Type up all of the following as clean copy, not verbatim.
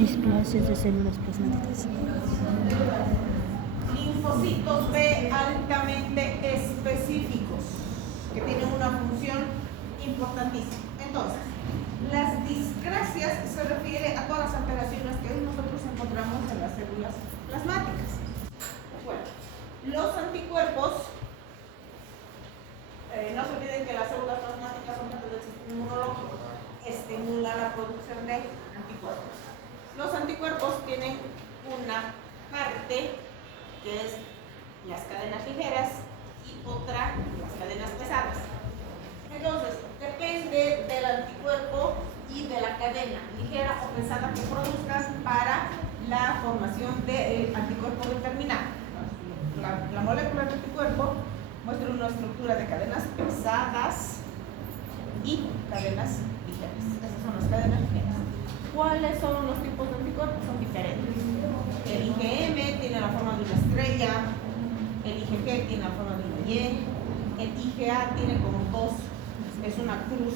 Displasias de células plasmáticas. Linfocitos B altamente específicos, que tienen una función importantísima. Entonces, las discrasias se refiere a todas las alteraciones que hoy nosotros encontramos en las células plasmáticas. Bueno, los anticuerpos, no se olviden que las células plasmáticas son parte del sistema inmunológico, estimulan la producción de anticuerpos. Los anticuerpos tienen una parte que es las cadenas ligeras y otra las cadenas pesadas. Entonces, depende del anticuerpo y de la cadena ligera o pesada que produzcas para la formación de anticuerpo determinado. La molécula del anticuerpo muestra una estructura de cadenas pesadas y cadenas ligeras. Esas son las cadenas ligeras. ¿Cuáles son los tipos de anticuerpos? Son diferentes. El IgM tiene la forma de una estrella, el IgG tiene la forma de una Y, el IgA tiene como dos, es una cruz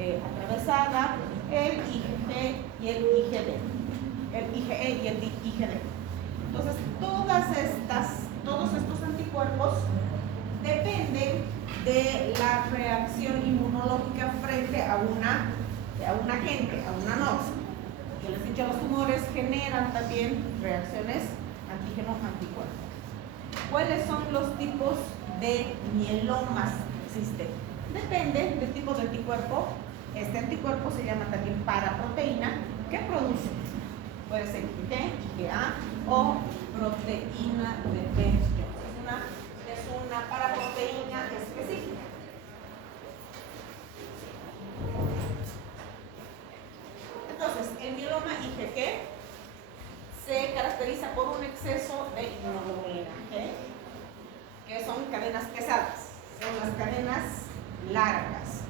atravesada, el IgG y el IgD, el IgE y el IgD. Entonces, todos estos anticuerpos dependen de la reacción inmunológica frente a un agente, a una nox. Yo les he dicho, los tumores generan también reacciones antígeno-anticuerpo. ¿Cuáles son los tipos de mielomas que existen? Depende del tipo de anticuerpo. Este anticuerpo se llama también paraproteína. ¿Qué produce? Puede ser IgG, IgA o proteína de Best-Jones. Es una paraproteína específica. Entonces, el mieloma IgG se caracteriza por un exceso de inmunoglobulina G, que son cadenas pesadas, son las cadenas largas.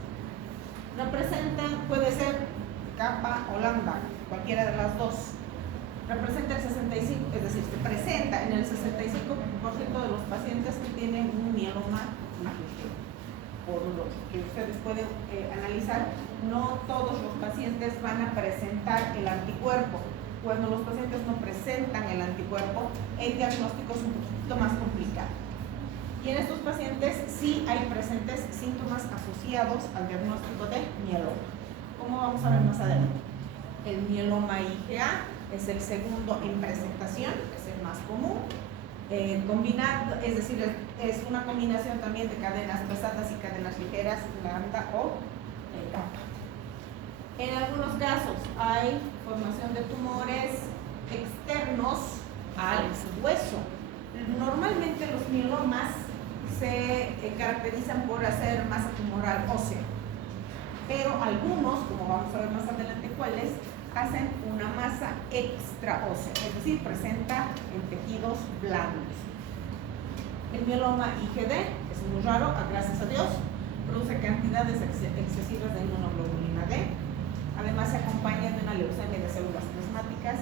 Representan, puede ser kappa o lambda, cualquiera de las dos. Representa el 65, es decir, se presenta en el 65% de los pacientes que tienen un mieloma IgG. Por lo que ustedes pueden analizar, no todos los pacientes van a presentar el anticuerpo. Cuando los pacientes no presentan el anticuerpo, el diagnóstico es un poquito más complicado. Y en estos pacientes sí hay presentes síntomas asociados al diagnóstico de mieloma. Como vamos a ver más adelante. El mieloma IgA es el segundo en presentación, es el más común. Combinado, es decir, es una combinación también de cadenas pesadas y cadenas ligeras, lambda o kappa. En algunos casos hay formación de tumores externos al hueso. Normalmente los mielomas se caracterizan por hacer masa tumoral ósea, pero algunos, como vamos a ver más adelante cuáles, hacen una masa extraósea, es decir, presenta en tejidos blandos. El mieloma IgD es muy raro, gracias a Dios, produce cantidades excesivas de inmunoglobulina D. Además se acompaña de una leucemia de células plasmáticas.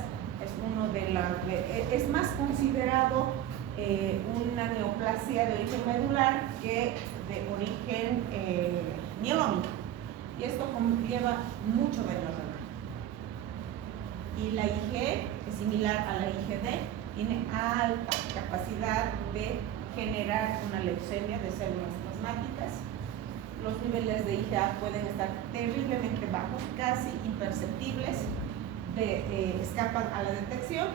Es más considerado una neoplasia de origen medular que de origen mielómico. Y esto conlleva mucho daño renal. Y la IgE es similar a la IgD, tiene alta capacidad de generar una leucemia de células plasmáticas. Los niveles de IgA pueden estar terriblemente bajos, casi imperceptibles, escapan a la detección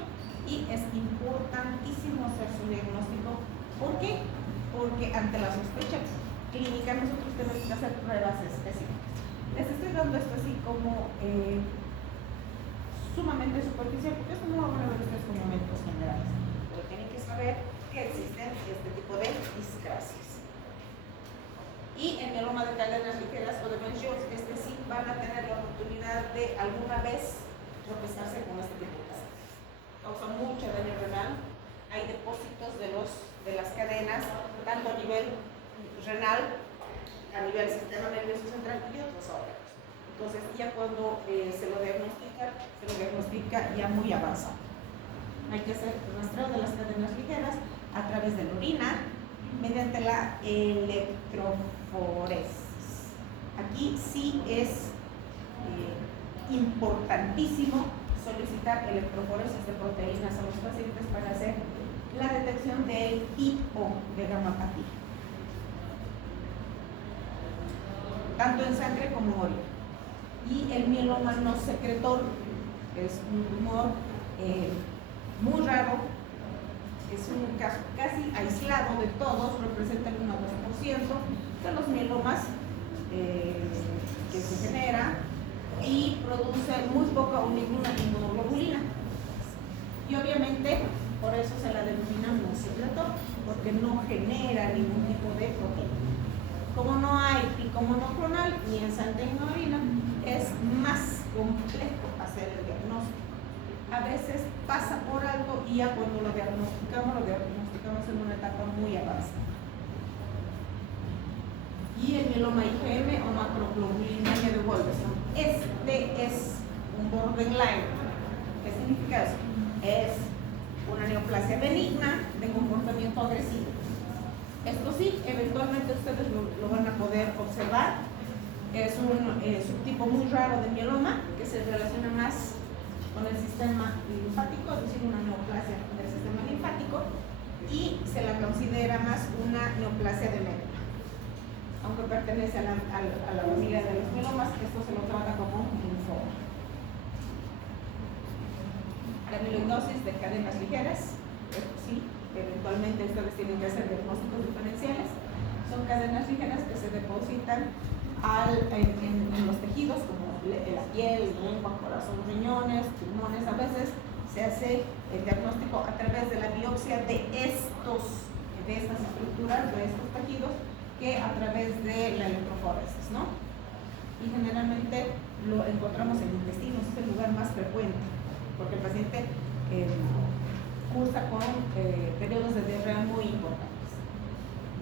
y es importantísimo hacer su diagnóstico. ¿Por qué? Porque ante la sospecha clínica nosotros tenemos que hacer pruebas específicas. Les estoy dando esto así como sumamente superficial, porque esto no lo van a ver ustedes como momentos generales, pero tienen que saber que existen este tipo de discrasias. Y en mieloma de cadenas ligeras o de Best-Jones, sí van a tener la oportunidad de alguna vez tropezarse con este tipo de cadenas. Causa mucho daño renal, hay depósitos de las cadenas, tanto a nivel renal, a nivel sistema nervioso central y otros órganos. Entonces ya cuando se lo diagnostica ya muy avanzado. Hay que hacer rastreo de las cadenas ligeras a través de la orina mediante la electroforesis. Aquí sí es importantísimo solicitar electroforesis de proteínas a los pacientes para hacer la detección del tipo de gamapatía, tanto en sangre como en orina. Y el mieloma no secretor es un tumor muy raro, es un caso casi aislado de todos, representa el 1 o 2% de los mielomas que se genera y produce muy poca o ninguna inmunoglobulina. Y obviamente por eso se la denomina no secretor, porque no genera ningún tipo de proteína. Como no hay pico monoclonal ni en sangre ni en orina, es más complejo hacer el diagnóstico. A veces pasa por alto y ya cuando lo diagnosticamos en una etapa muy avanzada. Y el mieloma IgM o macroglobulinemia de Wolfram. Este es un borderline. ¿Qué significa eso? Es una neoplasia benigna de comportamiento agresivo. Esto sí, eventualmente ustedes lo van a poder observar. Es un subtipo muy raro de mieloma que se relaciona más con el sistema linfático, es decir, una neoplasia del sistema linfático, y se la considera más una neoplasia de médula. Aunque pertenece a la familia de los mielomas, esto se lo trata como un linfoma. La amiloidosis de cadenas ligeras, esto sí, eventualmente ustedes tienen que hacer diagnósticos diferenciales. Son cadenas ligeras que se depositan en los tejidos como la piel, lengua, corazón, riñones, pulmones. A veces se hace el diagnóstico a través de la biopsia de estas estructuras, de estos tejidos, que a través de la electroforesis, ¿no? Y generalmente lo encontramos en el intestino, es el lugar más frecuente, porque el paciente cursa con periodos de diarrea muy importantes.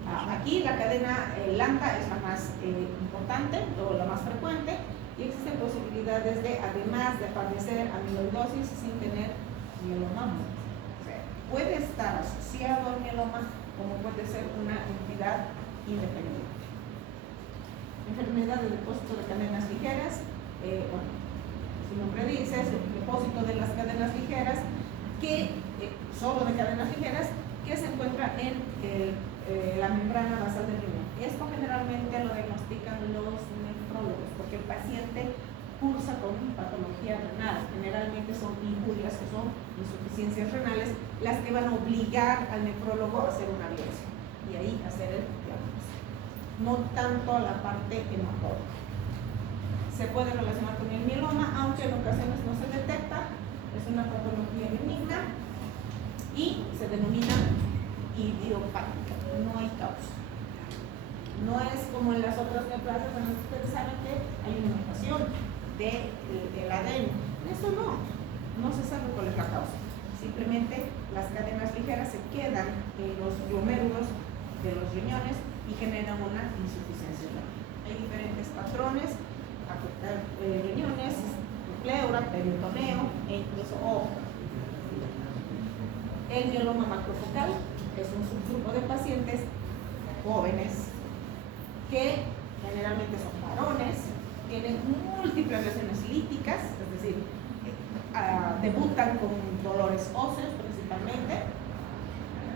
Aquí la cadena lambda es la más importante o la más frecuente, y existen posibilidades de, además de padecer amiloidosis sin tener mieloma. O sea, puede estar asociado al mieloma como puede ser una entidad independiente. Enfermedad de depósito de cadenas ligeras, bueno, su nombre dice, es el depósito de las cadenas ligeras, que solo de cadenas ligeras, que se encuentra en la membrana basal del riñón. Esto generalmente lo diagnostican los nefrólogos, porque el paciente cursa con patología renal. Generalmente son injurias, que son insuficiencias renales, las que van a obligar al nefrólogo a hacer una biopsia y ahí hacer el diagnóstico. No tanto la parte hematológica. Se puede relacionar con el mieloma, aunque en ocasiones no se detecta. Es una patología benigna y se denomina idiopática. No hay causa. No es como en las otras neoplasias, donde ustedes saben que hay una mutación del ADN. Eso no se sabe cuál es la causa. Simplemente las cadenas ligeras se quedan en los glomérulos de los riñones y generan una insuficiencia renal. Hay diferentes patrones: afectar riñones, pleura, peritoneo e incluso ojo. El mieloma macrofocal es un subgrupo de pacientes jóvenes que generalmente son varones, tienen múltiples lesiones líticas, es decir, debutan con dolores óseos principalmente,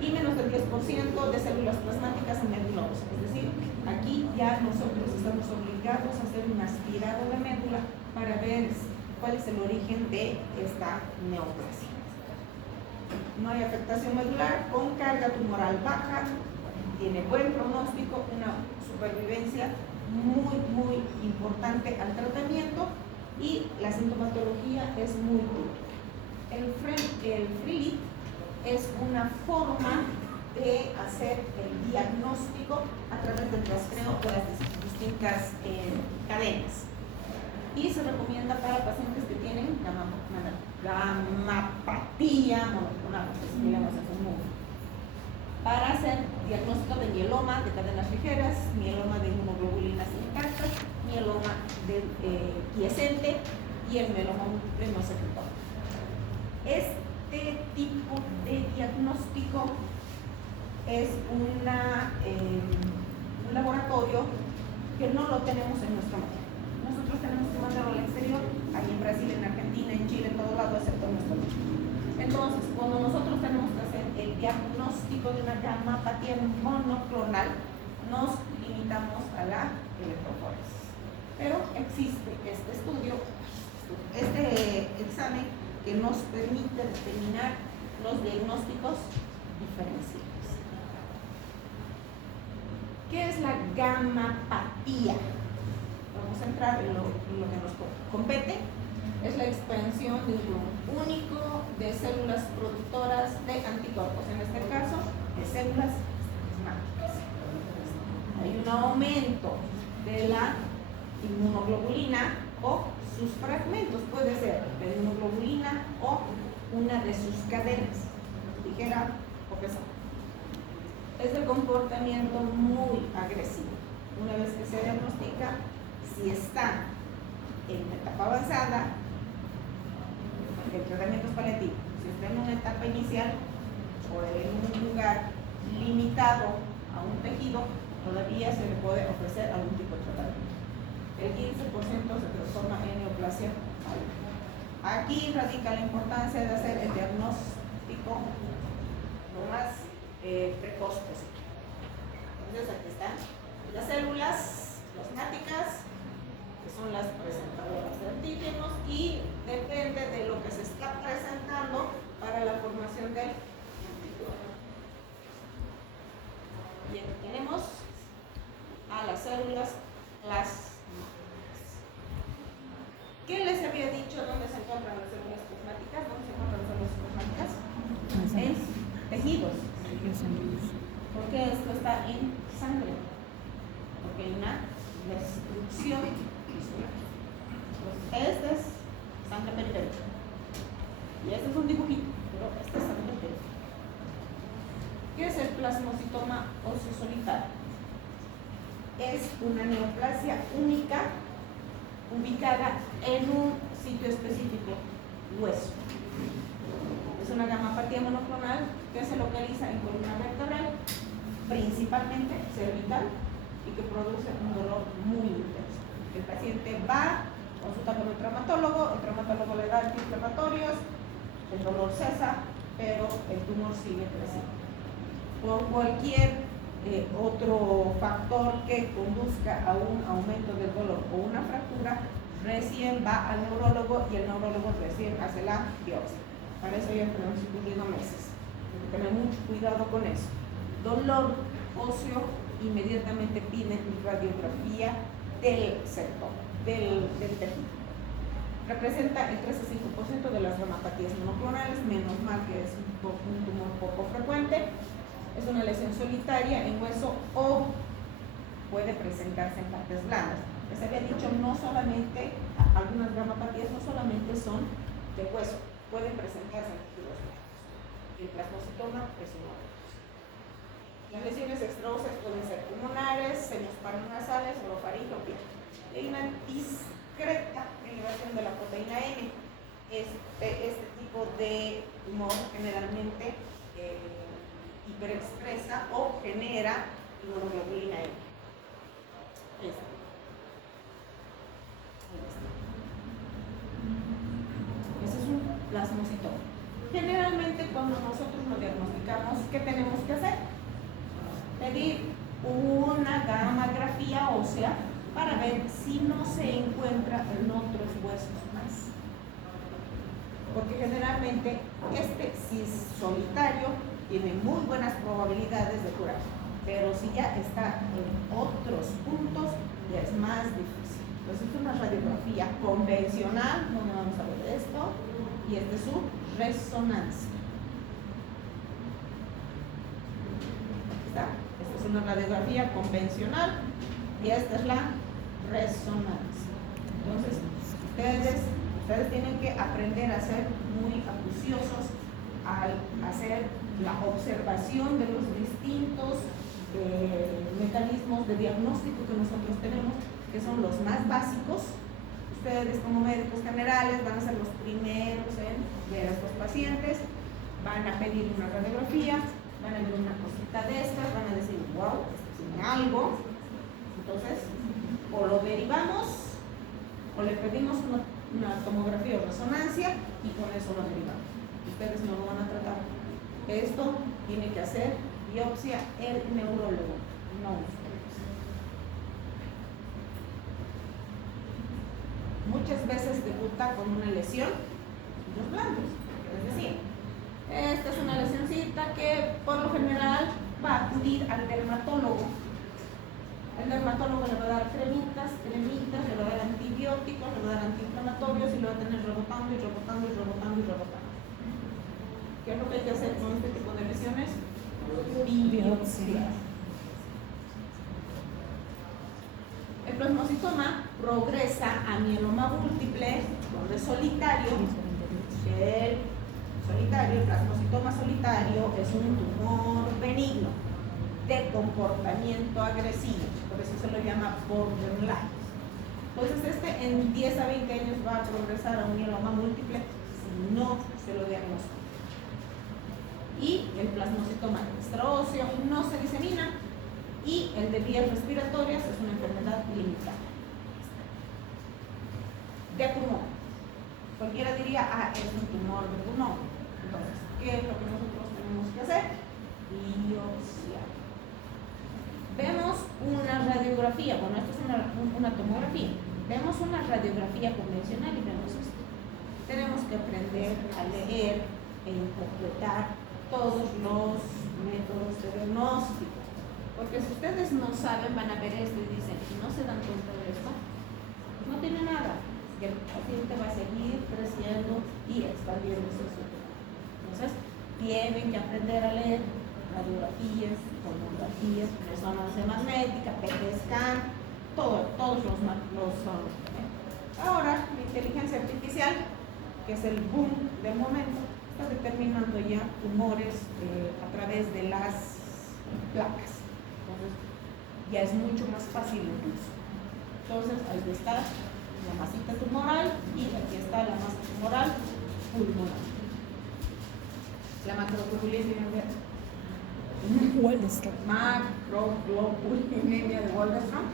y menos del 10% de células plasmáticas en médula ósea. Es decir, aquí ya nosotros estamos obligados a hacer un aspirado de médula para ver cuál es el origen de esta neoplasia. No hay afectación medular, con carga tumoral baja, tiene buen pronóstico, una supervivencia muy importante al tratamiento, y la sintomatología es muy típica. El FRILIT es una forma de hacer el diagnóstico a través del rastreo de las distintas cadenas, y se recomienda para pacientes que tienen gamapatía monoclonal, para hacer diagnóstico de mieloma de cadenas ligeras, mieloma de inmunoglobulinas intactas, mieloma quiescente y el mieloma múltiple no secretor. Este tipo de diagnóstico es un laboratorio que no lo tenemos en nuestro medio. Nosotros tenemos que mandarlo al exterior, ahí en Brasil, en Argentina, en Chile, en todo lado, diagnóstico de una gamapatía monoclonal, nos limitamos a la electroforesis. Pero existe este estudio, este examen que nos permite determinar los diagnósticos diferenciales. ¿Qué es la gamapatía? Vamos a entrar en lo que nos compete. Es la expansión de un grupo único de células productoras de anticuerpos, en este caso de células plasmáticas. Hay un aumento de la inmunoglobulina o sus fragmentos, puede ser la inmunoglobulina o una de sus cadenas, ligera o pesada. Es de comportamiento muy agresivo. Una vez que se diagnostica, si está en etapa avanzada, el tratamiento es paliativo. Si está en una etapa inicial o en un lugar limitado a un tejido, todavía se le puede ofrecer algún tipo de tratamiento. El 15% se transforma en neoplasia maligna. Aquí radica la importancia de hacer el diagnóstico lo más precoz posible. Entonces aquí están las células plasmáticas, que son las presentadoras de antígenos, y depende de lo que se está presentando para la formación del anticuerpo. Bien, tenemos a las células plasmáticas. ¿Qué les había dicho dónde se encuentran las células plasmáticas? ¿Dónde se encuentran las células plasmáticas? En tejidos. ¿Por qué esto está en sangre? Porque hay una destrucción visceral. Este es sangre periférica. Y este es un dibujito, pero este es sangre periférica. ¿Qué es el plasmocitoma óseo solitario? Es una neoplasia única ubicada en un sitio específico, hueso. Es una gamapatía monoclonal que se localiza en columna vertebral, principalmente cervical, y que produce un dolor muy intenso. El paciente va, consulta con el traumatólogo le da antiinflamatorios, el dolor cesa, pero el tumor sigue creciendo. Por cualquier otro factor que conduzca a un aumento del dolor o una fractura, recién va al neurólogo y el neurólogo recién hace la biopsia. Para eso ya tenemos incluido meses. Hay que tener mucho cuidado con eso. Dolor óseo, inmediatamente piden radiografía del sector, del tejido. Representa el 3 a 5% de las gamapatías monoclonales, menos mal que es un tumor poco frecuente. Es una lesión solitaria en hueso o puede presentarse en partes blandas. Les había dicho, no solamente, algunas gamapatías no solamente son de hueso, pueden presentarse en tejidos blandos. El plasmocitoma es uno de ellos. Las lesiones extraóseas pueden ser pulmonares, senos paranasales, orofaringe o piel. Hay una discreta elevación de la proteína M. Este tipo de tumor generalmente hiperexpresa o genera inmunoglobulina M. Ese es un plasmocitoma. Generalmente cuando nosotros lo diagnosticamos, ¿qué tenemos que hacer? Pedir una gammagrafía ósea para ver si no se encuentra en otros huesos más. Porque generalmente si es solitario tiene muy buenas probabilidades de curar, pero si ya está en otros puntos ya es más difícil. Entonces es una radiografía convencional, donde vamos a ver esto, y esta es su resonancia. Esta es una radiografía convencional y esta es la resonancia. Entonces ustedes tienen que aprender a ser muy acuciosos al hacer la observación de los distintos mecanismos de diagnóstico que nosotros tenemos, que son los más básicos. Ustedes como médicos generales van a ser los primeros en ver a estos pacientes, van a pedir una radiografía, van a ver una cosita de estas, van a decir, wow, esto tiene algo. Entonces, o lo derivamos, o le pedimos una tomografía o resonancia, y con eso lo derivamos. Ustedes no lo van a tratar. Esto tiene que hacer biopsia el neurólogo, no ustedes. Muchas veces debuta con una lesión en los blandos, es decir, esta es una lesioncita que por lo general va a acudir al dermatólogo. El dermatólogo le va a dar cremitas, le va a dar antibióticos, le va a dar antiinflamatorios y lo va a tener rebotando y rebotando y rebotando y rebotando. ¿Qué es lo que hay que hacer con este tipo de lesiones? Biopsia. El plasmocitoma progresa a mieloma múltiple, donde es solitario. El plasmocitoma solitario es un tumor benigno de comportamiento agresivo, por eso se lo llama borderline. Entonces en 10 a 20 años va a progresar a un mieloma múltiple si no se lo diagnostica. Y el plasmocitoma extraóseo no se disemina, y el de vías respiratorias es una enfermedad limitada de pulmón. Cualquiera diría, es un tumor de pulmón. Entonces, ¿qué es lo que nosotros tenemos que hacer? Biopsia. Vemos una radiografía, bueno, esto es una tomografía. Vemos una radiografía convencional y vemos esto. Tenemos que aprender a leer e interpretar todos los métodos de diagnóstico. Porque si ustedes no saben, van a ver esto y dicen, si no se dan cuenta de esto, pues no tiene nada. Y el paciente va a seguir creciendo y expandiéndose su tumor. Entonces, tienen que aprender a leer radiografías, tomografías, resonancia magnética, PET scan, todos los son. Ahora, la inteligencia artificial, que es el boom del momento, está determinando ya tumores a través de las placas. Entonces, ya es mucho más fácil incluso. Entonces, ahí está la masita tumoral y aquí está la masa tumoral pulmonar. La macroglobulinemia de macroglobulinemia de Waldenström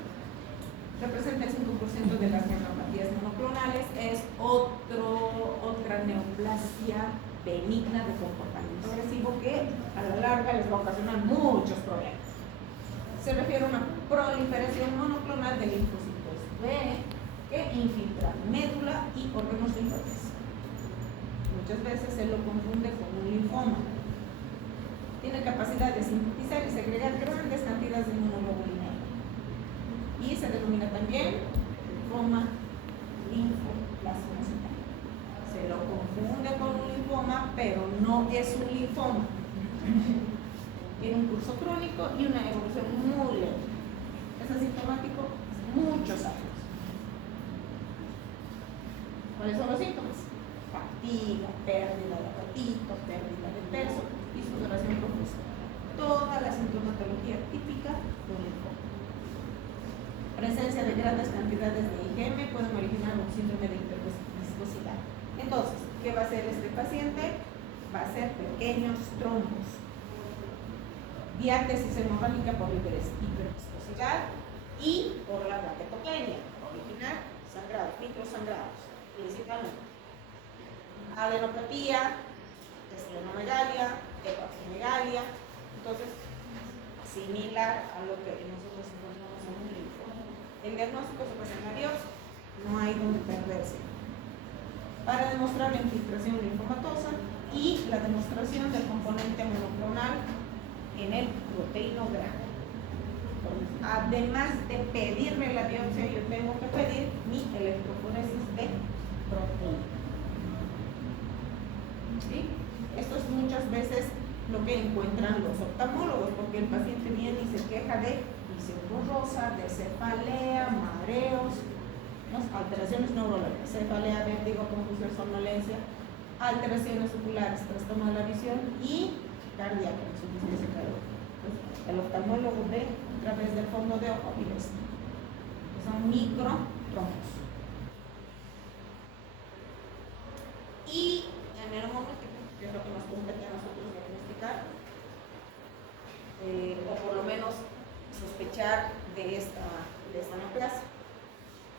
representa el 5% de las neuropatías monoclonales. Es otra neoplasia benigna de comportamiento agresivo que a la larga les va a ocasionar muchos problemas. Se refiere a una proliferación monoclonal de linfocitos B que infiltra médula y órganos linfáticos. Muchas veces se lo confunde con un linfoma. Tiene capacidad de sintetizar y segregar grandes cantidades de inmunoglobulina y se denomina también linfoma linfoplasmocitario. Se lo confunde con un linfoma, pero no es un linfoma. Tiene un curso crónico y una evolución muy lenta. Es asintomático muchos años. ¿Cuáles son los síntomas? Fatiga, pérdida de apetito, pérdida de peso y sudoración profusa. Toda la sintomatología típica de un linfoma. Presencia de grandes cantidades de IgM pueden originar un síndrome de hiperviscosidad. Entonces, ¿qué va a hacer este paciente? Va a hacer pequeños trombos. Diátesis hemorrágica por hiperviscosidad y por la plaquetopenia, originar sangrados, microsangrados, principalmente. Adenopatía, esplenomegalia, hepatomegalia, entonces similar a lo que nosotros encontramos en un linfoma. El diagnóstico se pasa en la biopsia, no hay donde perderse. Para demostrar la infiltración linfomatosa y la demostración del componente monoclonal en el proteinograma. Además de pedirme la biopsia, yo tengo que pedir mi electroforesis de proteína. ¿Sí? Esto es muchas veces lo que encuentran los oftalmólogos, porque el paciente viene y se queja de visión borrosa, de cefalea, mareos, ¿no? Alteraciones neurológicas, cefalea, vértigo, confusión, somnolencia, alteraciones oculares, trastorno de la visión y cardíaca, insuficiencia cardíaca. El oftalmólogo ve a través del fondo de ojo y ves que son microtrombos. Y el mieloma múltiple, que es lo que nos compete a nosotros diagnosticar, o por lo menos sospechar de esta neoplasia.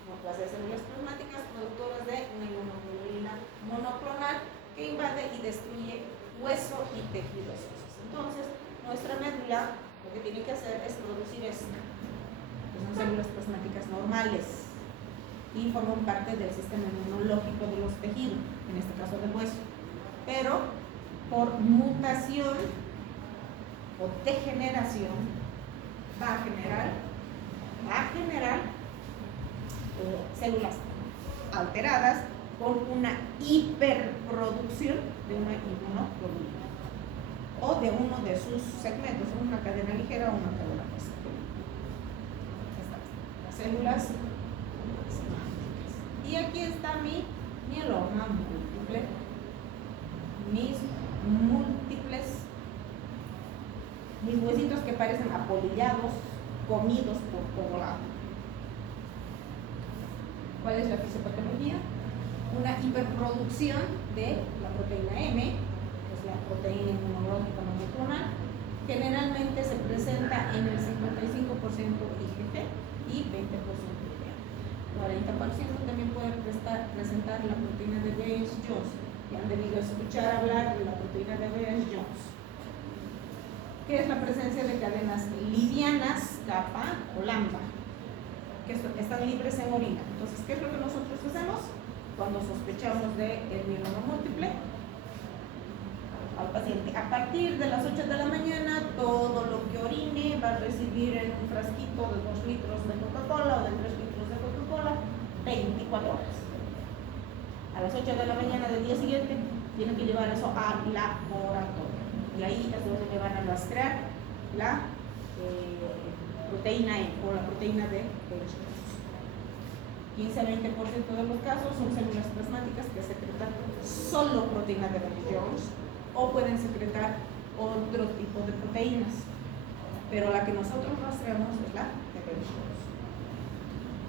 Neoplasia de células plasmáticas productoras de una inmunoglobulina monoclonal que invade y destruye hueso y tejidos óseos. Entonces, nuestra médula lo que tiene que hacer es producir esto, que son células plasmáticas normales y forman parte del sistema inmunológico de los tejidos, en este caso del hueso. Pero por mutación o degeneración va a generar células alteradas con una hiperproducción de una inmunoglobulina o de uno de sus segmentos, una cadena ligera o una cadena pesada. Las células plasmáticas. Y aquí está mi mieloma múltiple, mis huesitos que parecen apolillados, comidos por todo lado. ¿Cuál es la fisiopatología? Una hiperproducción de la proteína M, que es la proteína inmunológica monoclonal. Generalmente se presenta en el 55% IgG y 20% IgA. 40% también puede presentar la proteína de Baines-Jones. Ya han debido escuchar hablar de la proteína de Baines-Jones, que es la presencia de cadenas livianas, kappa o lambda, que están libres en orina. Entonces, ¿qué es lo que nosotros hacemos cuando sospechamos de mieloma múltiple? Al paciente, a partir de las 8 de la mañana, todo lo que orine va a recibir en un frasquito de 2 litros de Coca-Cola o de 3 litros de Coca-Cola 24 horas. A las 8 de la mañana del día siguiente, tienen que llevar eso al laboratorio. Y ahí es donde le van a rastrear la proteína E o la proteína de Baines-Jones. 15 a 20% de los casos son células plasmáticas que secretan solo proteína de Baines-Jones o pueden secretar otro tipo de proteínas, pero la que nosotros rastreamos es la de Baines-Jones.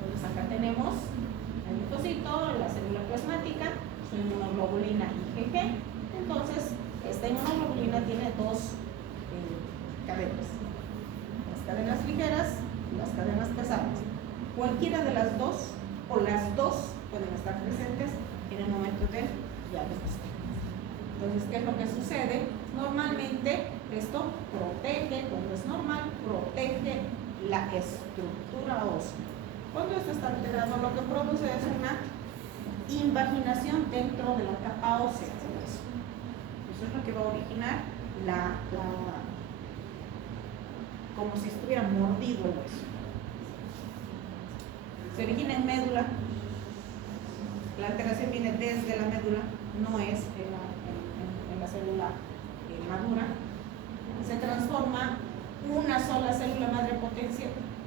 Entonces acá tenemos el linfocito, la célula plasmática, su inmunoglobulina IgG. Entonces esta inmunoglobulina tiene dos cadenas, las cadenas ligeras y las cadenas pesadas. Cualquiera de las dos o las dos pueden estar presentes en el momento del diagnóstico. Entonces, ¿qué es lo que sucede? Normalmente esto protege, cuando es normal, protege la estructura ósea. Cuando esto está alterado, lo que produce es una invaginación dentro de la capa ósea. Eso es lo que va a originar como si estuviera mordido el hueso. Se origina en médula. La alteración viene desde la médula, no es en la célula madura. Se transforma una sola célula madre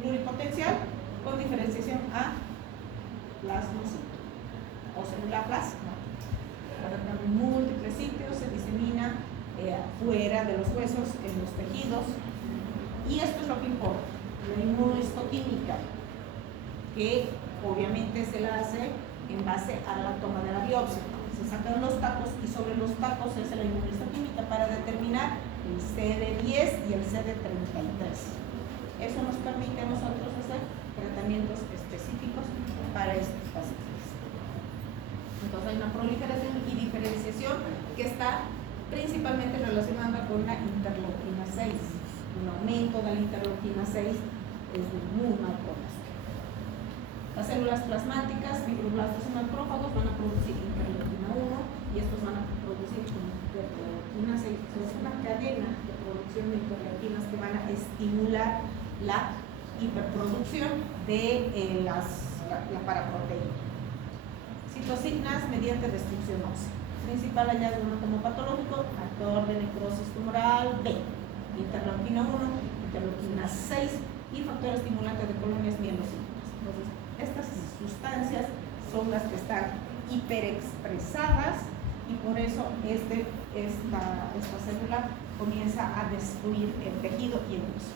pluripotencial con diferenciación a plasmocito o célula plasma. En múltiples sitios se disemina fuera de los huesos, en los tejidos, y esto es lo que importa, la inmunohistoquímica, que obviamente se la hace en base a la toma de la biopsia. Se sacan los tacos y sobre los tacos se hace la inmunohistoquímica para determinar el CD10 y el CD33. Eso nos permite a nosotros hacer tratamientos específicos para estos pacientes. Entonces hay una proliferación y diferenciación que está principalmente relacionada con la interleuquina 6. Un aumento de la interleuquina 6 es de muy mal pronóstico. Las células plasmáticas, fibroblastos y macrófagos van a producir interleuquina 1 y estos van a producir interleuquina 6. Es una cadena de producción de interleuquinas que van a estimular la hiperproducción de la paraproteína. Citocinas mediante destrucción ósea. Principal hallazgo anatomopatológico, factor de necrosis tumoral B, interleuquina 1, interleuquina 6 y factor estimulante de colonias mielocíticas. Entonces, estas sustancias son las que están hiperexpresadas y por eso esta célula comienza a destruir el tejido y el hueso.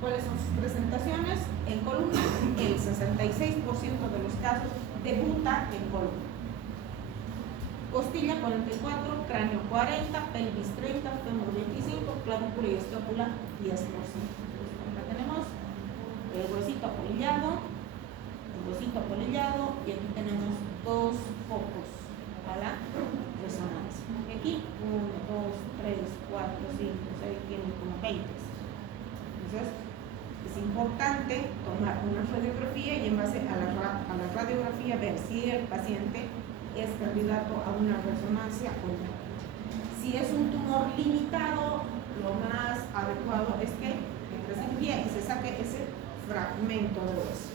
¿Cuáles son sus presentaciones? En columna, el 66% de los casos debuta en columna. Costilla 44, cráneo 40, pelvis 30, fémur 25, clavícula y escápula 10%. Acá tenemos el huesito apolillado y aquí tenemos dos focos a la resonancia. radiografía y en base a la radiografía ver si el paciente es candidato a una resonancia o no. Si es un tumor limitado, lo más adecuado es que entre cirugía y se saque ese fragmento de hueso.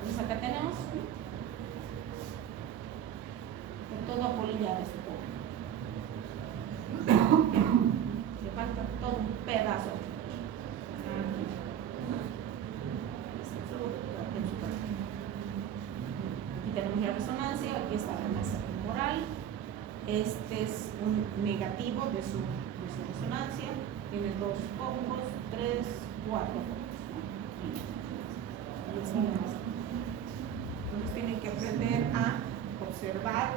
Entonces acá tenemos todo apolillado este pobre. Le falta todo un pedazo. Aquí tenemos la resonancia, aquí está la masa tumoral. Este es un negativo de su resonancia. Tiene 2 focos, 3, 4 focos. Y así nomás. Entonces tienen que aprender a observar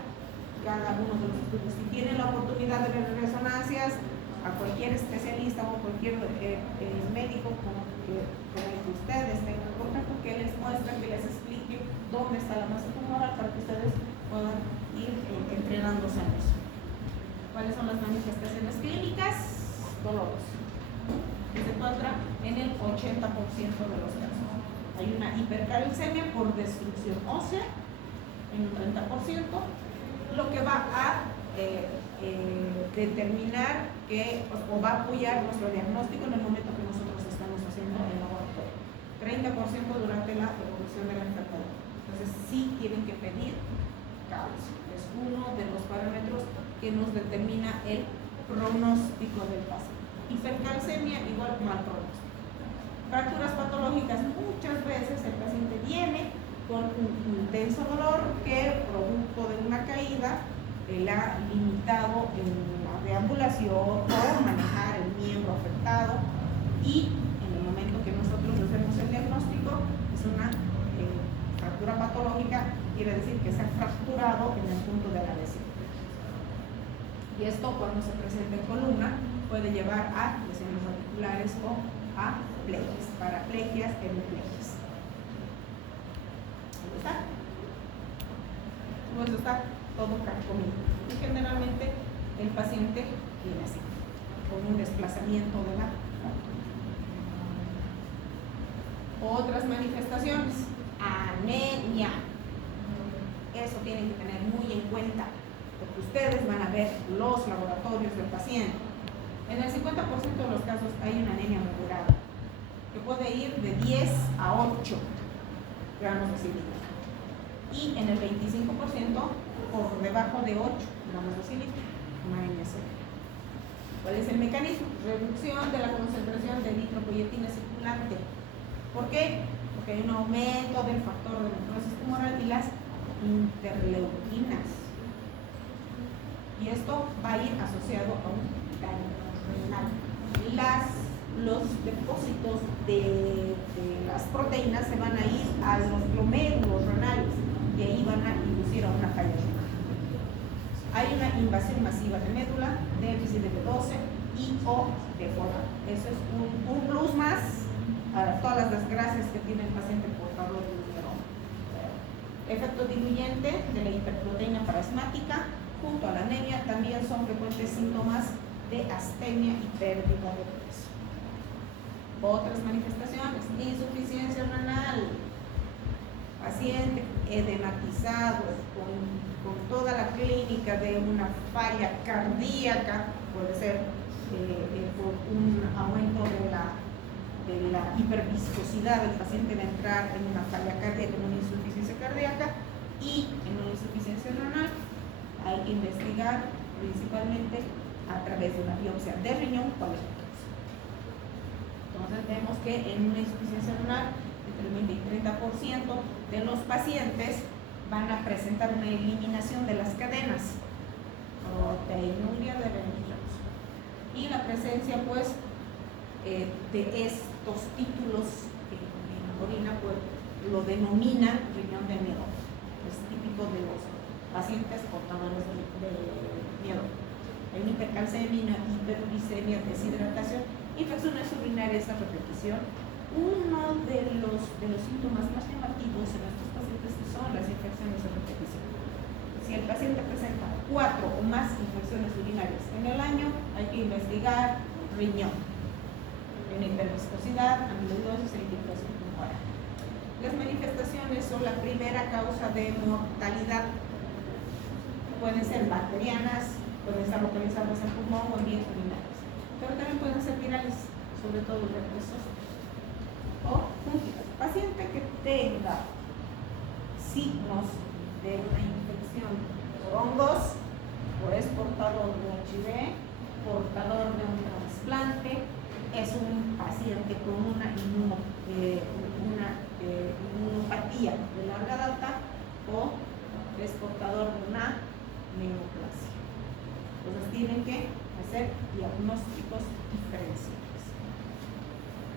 cada uno de los estudios. Si tienen la oportunidad de ver resonancias, a cualquier especialista o cualquier médico con el que ustedes tengan contacto, que les muestre, que les explique dónde está la masa tumoral para que ustedes puedan ir entrenándose en eso. ¿Cuáles son las manifestaciones clínicas? Dolores. Que se encuentra en el 80% de los casos. Hay una hipercalcemia por destrucción ósea en un 30%, lo que va a determinar que o va a apoyar nuestro diagnóstico en el momento que nosotros estamos haciendo el laboratorio. 30% durante la evolución de la enfermedad. Entonces sí tienen que pedir calcio. Es uno de los parámetros que nos determina el pronóstico del paciente. Hipercalcemia igual mal pronóstico. Fracturas patológicas, muchas veces el paciente viene con un intenso dolor que producto de una caída le ha limitado en la deambulación o manejar el miembro afectado, y en el momento que nosotros hacemos el diagnóstico es una fractura patológica, quiere decir que se ha fracturado en el punto de la lesión. Y esto, cuando se presenta en columna, puede llevar a lesiones articulares o a plegias, paraplegias, hemiplegias. ¿Dónde está? Pues está todo carcomido. Y generalmente el paciente viene así, con un desplazamiento de la fractura. Otras manifestaciones, anemia. Eso tienen que tener muy en cuenta, porque ustedes van a ver los laboratorios del paciente. En el 50% de los casos hay una anemia moderada, que puede ir de 10 a 8 gramos de cilindro. Y en el 25% por debajo de 8 gramos de cilindro, una anemia severa. ¿Cuál es el mecanismo? Reducción de la concentración de eritropoyetina circulante. ¿Por qué? Porque hay un aumento del factor de necrosis tumoral y las interleuquinas. Y esto va a ir asociado a un daño renal. Los depósitos de las proteínas se van a ir a los glomérulos renales y ahí van a inducir a una falla renal. Hay una invasión masiva de médula, déficit de B12 y o de FODA. Eso es un plus más a todas las desgracias que tiene el paciente portador de un mieloma. Efecto diluyente de la hiperproteína parasmática junto a la anemia también son frecuentes síntomas de astemia y pérdida de peso. Otras manifestaciones, insuficiencia renal, paciente edematizado con toda la clínica de una falla cardíaca, puede ser por un aumento de la hiperviscosidad del paciente de entrar en una falla cardíaca, en una insuficiencia cardíaca y en una insuficiencia renal. Hay que investigar principalmente a través de una biopsia de riñón cuál es la causa. Entonces vemos que en una insuficiencia renal entre el 20 y 30% de los pacientes van a presentar una eliminación de las cadenas proteinuria de Bennett-Jones y la presencia pues de estos títulos que en la orina pues lo denomina riñón de miedo. Es típico de los pacientes portadores de miedo. Hay una hipercalcemia, hiperuricemia, deshidratación, infecciones urinarias a repetición. Uno de los síntomas más llamativos en estos pacientes son las infecciones a repetición. Si el paciente presenta 4 o más infecciones urinarias en el año, hay que investigar riñón. Una hiperviscosidad, amiloidosis e infiltración tumoral. Las manifestaciones son la primera causa de mortalidad. Pueden ser bacterianas, pueden estar localizadas en pulmón o en vías urinarias, pero también pueden ser virales, sobre todo herpes o fúngicas. Paciente que tenga signos de una infección por hongos, o es portador de HIV, portador de un trasplante, es un paciente con una inmunopatía de larga data o es portador de una neoplasia. Entonces tienen que hacer diagnósticos diferenciales.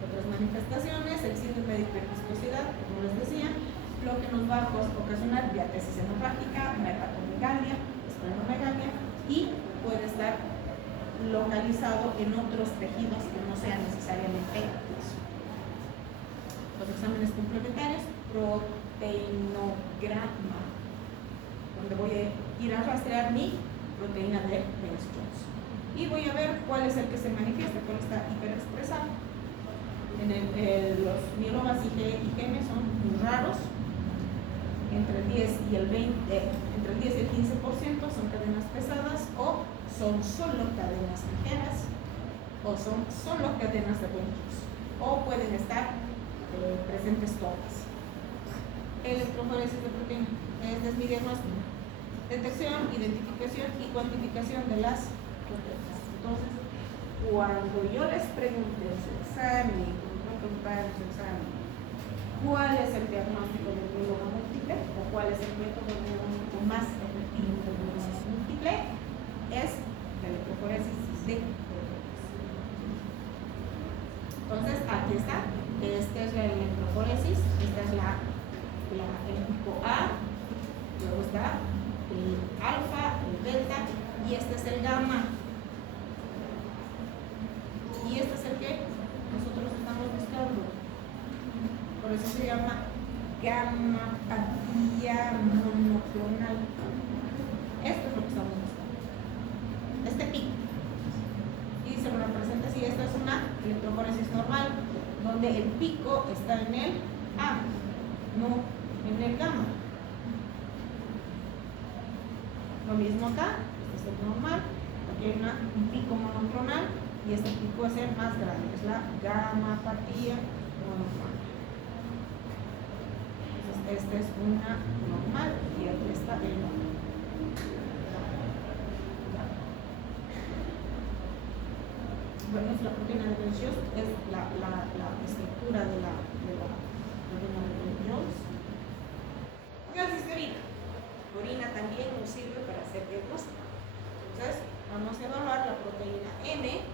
Otras manifestaciones, el síndrome de hiperviscosidad, como les decía, lo que nos va a ocasionar diatesis hemorrágica, una hepatomegalia, esplenomegalia, y puede estar localizado en otros tejidos que no sean necesariamente hueso. Los exámenes complementarios, proteinograma, donde voy a ir a rastrear mi proteína de Bence-Jones. Y voy a ver cuál es el que se manifiesta, cuál está hiperexpresado. Los mielomas IgM son muy raros, entre el 10 y el 15% son cadenas pesadas, o son solo cadenas ligeras, o son solo cadenas de Bence-Jones, o pueden estar presentes todas. Electroforesis de proteína, este es mi diagnóstico: detección, identificación y cuantificación de las proteínas. Entonces, cuando yo les pregunte en su examen, ¿cuál es el diagnóstico del mieloma múltiple o cuál es el método diagnóstico más efectivo del mieloma múltiple? Es la electroforesis de proteínas. Entonces, aquí está. Esta es la electroforesis, esta es el tipo A, luego está el alfa, el beta, y este es el gamma. Y este es el que nosotros estamos buscando. Por eso se llama gammapatía monoclonal. Esto es lo que estamos buscando. Este pico. Y se lo representa así. Esta es una electroforesis normal, donde el pico está en el A, no en el gamma. Lo mismo acá, este es el normal, aquí hay un pico monoclonal y este pico es el más grande, es la gammapatía monoclonal. Entonces, esta es una normal y aquí está el normal. Bueno, es la proteína de Bence-Jones, es la estructura de la proteína de Bence-Jones. Análisis de orina. Orina también nos sirve para hacer diagnóstico. Entonces, vamos a evaluar la proteína M,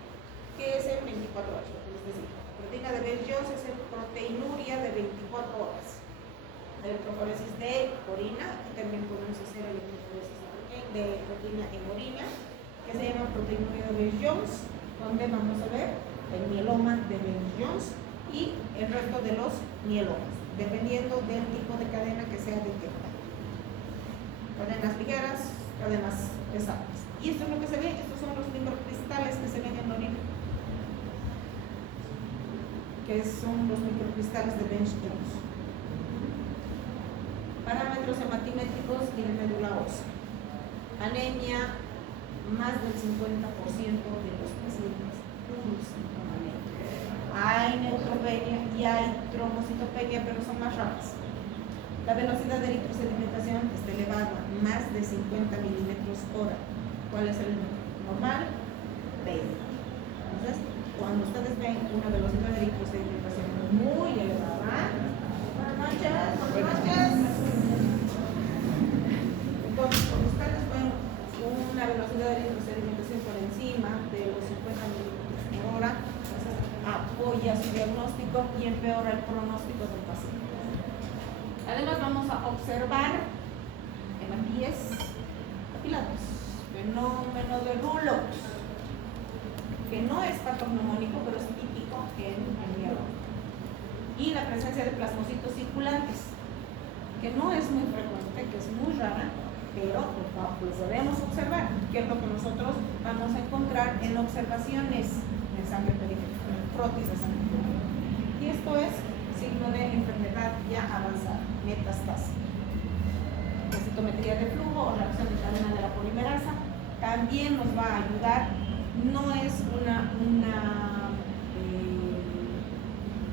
que es en 24 horas. Es decir, la proteína de Bence-Jones es en proteinuria de 24 horas. Electroforesis de orina, y también podemos hacer electroforesis de proteína en orina, que se llama proteinuria de Bence-Jones, donde vamos a ver el mieloma de Bence-Jones y el resto de los mielomas, dependiendo del tipo de cadena que sea detectada. Cadenas ligeras, cadenas pesadas. Y esto es lo que se ve, estos son los microcristales que se ven en la orina, que son los microcristales de Bence-Jones. Parámetros hematimétricos y de médula ósea. Anemia, más del 50% de los pacientes pulsan con anemia. Hay neutropenia y hay trombocitopenia, pero son más raras. La velocidad de eritrosedimentación está elevada, más de 50 milímetros hora. ¿Cuál es el normal? 20. Entonces, cuando ustedes ven una velocidad de eritrosedimentación muy elevada, buenas noches. Entonces, cuando ustedes ven una velocidad de eritrosedimentación por encima de los 50 milímetros por hora, entonces apoya su diagnóstico y empeora el pronóstico del paciente. Además, vamos a observar hematíes capilares, fenómeno de Rayleigh, que no es patognomónico, pero es típico en el mieloma. Y la presencia de plasmocitos circulantes, que no es muy frecuente, que es muy rara, pero pues debemos observar, que es lo que nosotros vamos a encontrar en observaciones en sangre periférica, en el frotis de sangre periférica. Y esto es signo de enfermedad ya avanzada, metastásica. La citometría de flujo o reacción de cadena de la polimerasa también nos va a ayudar. No es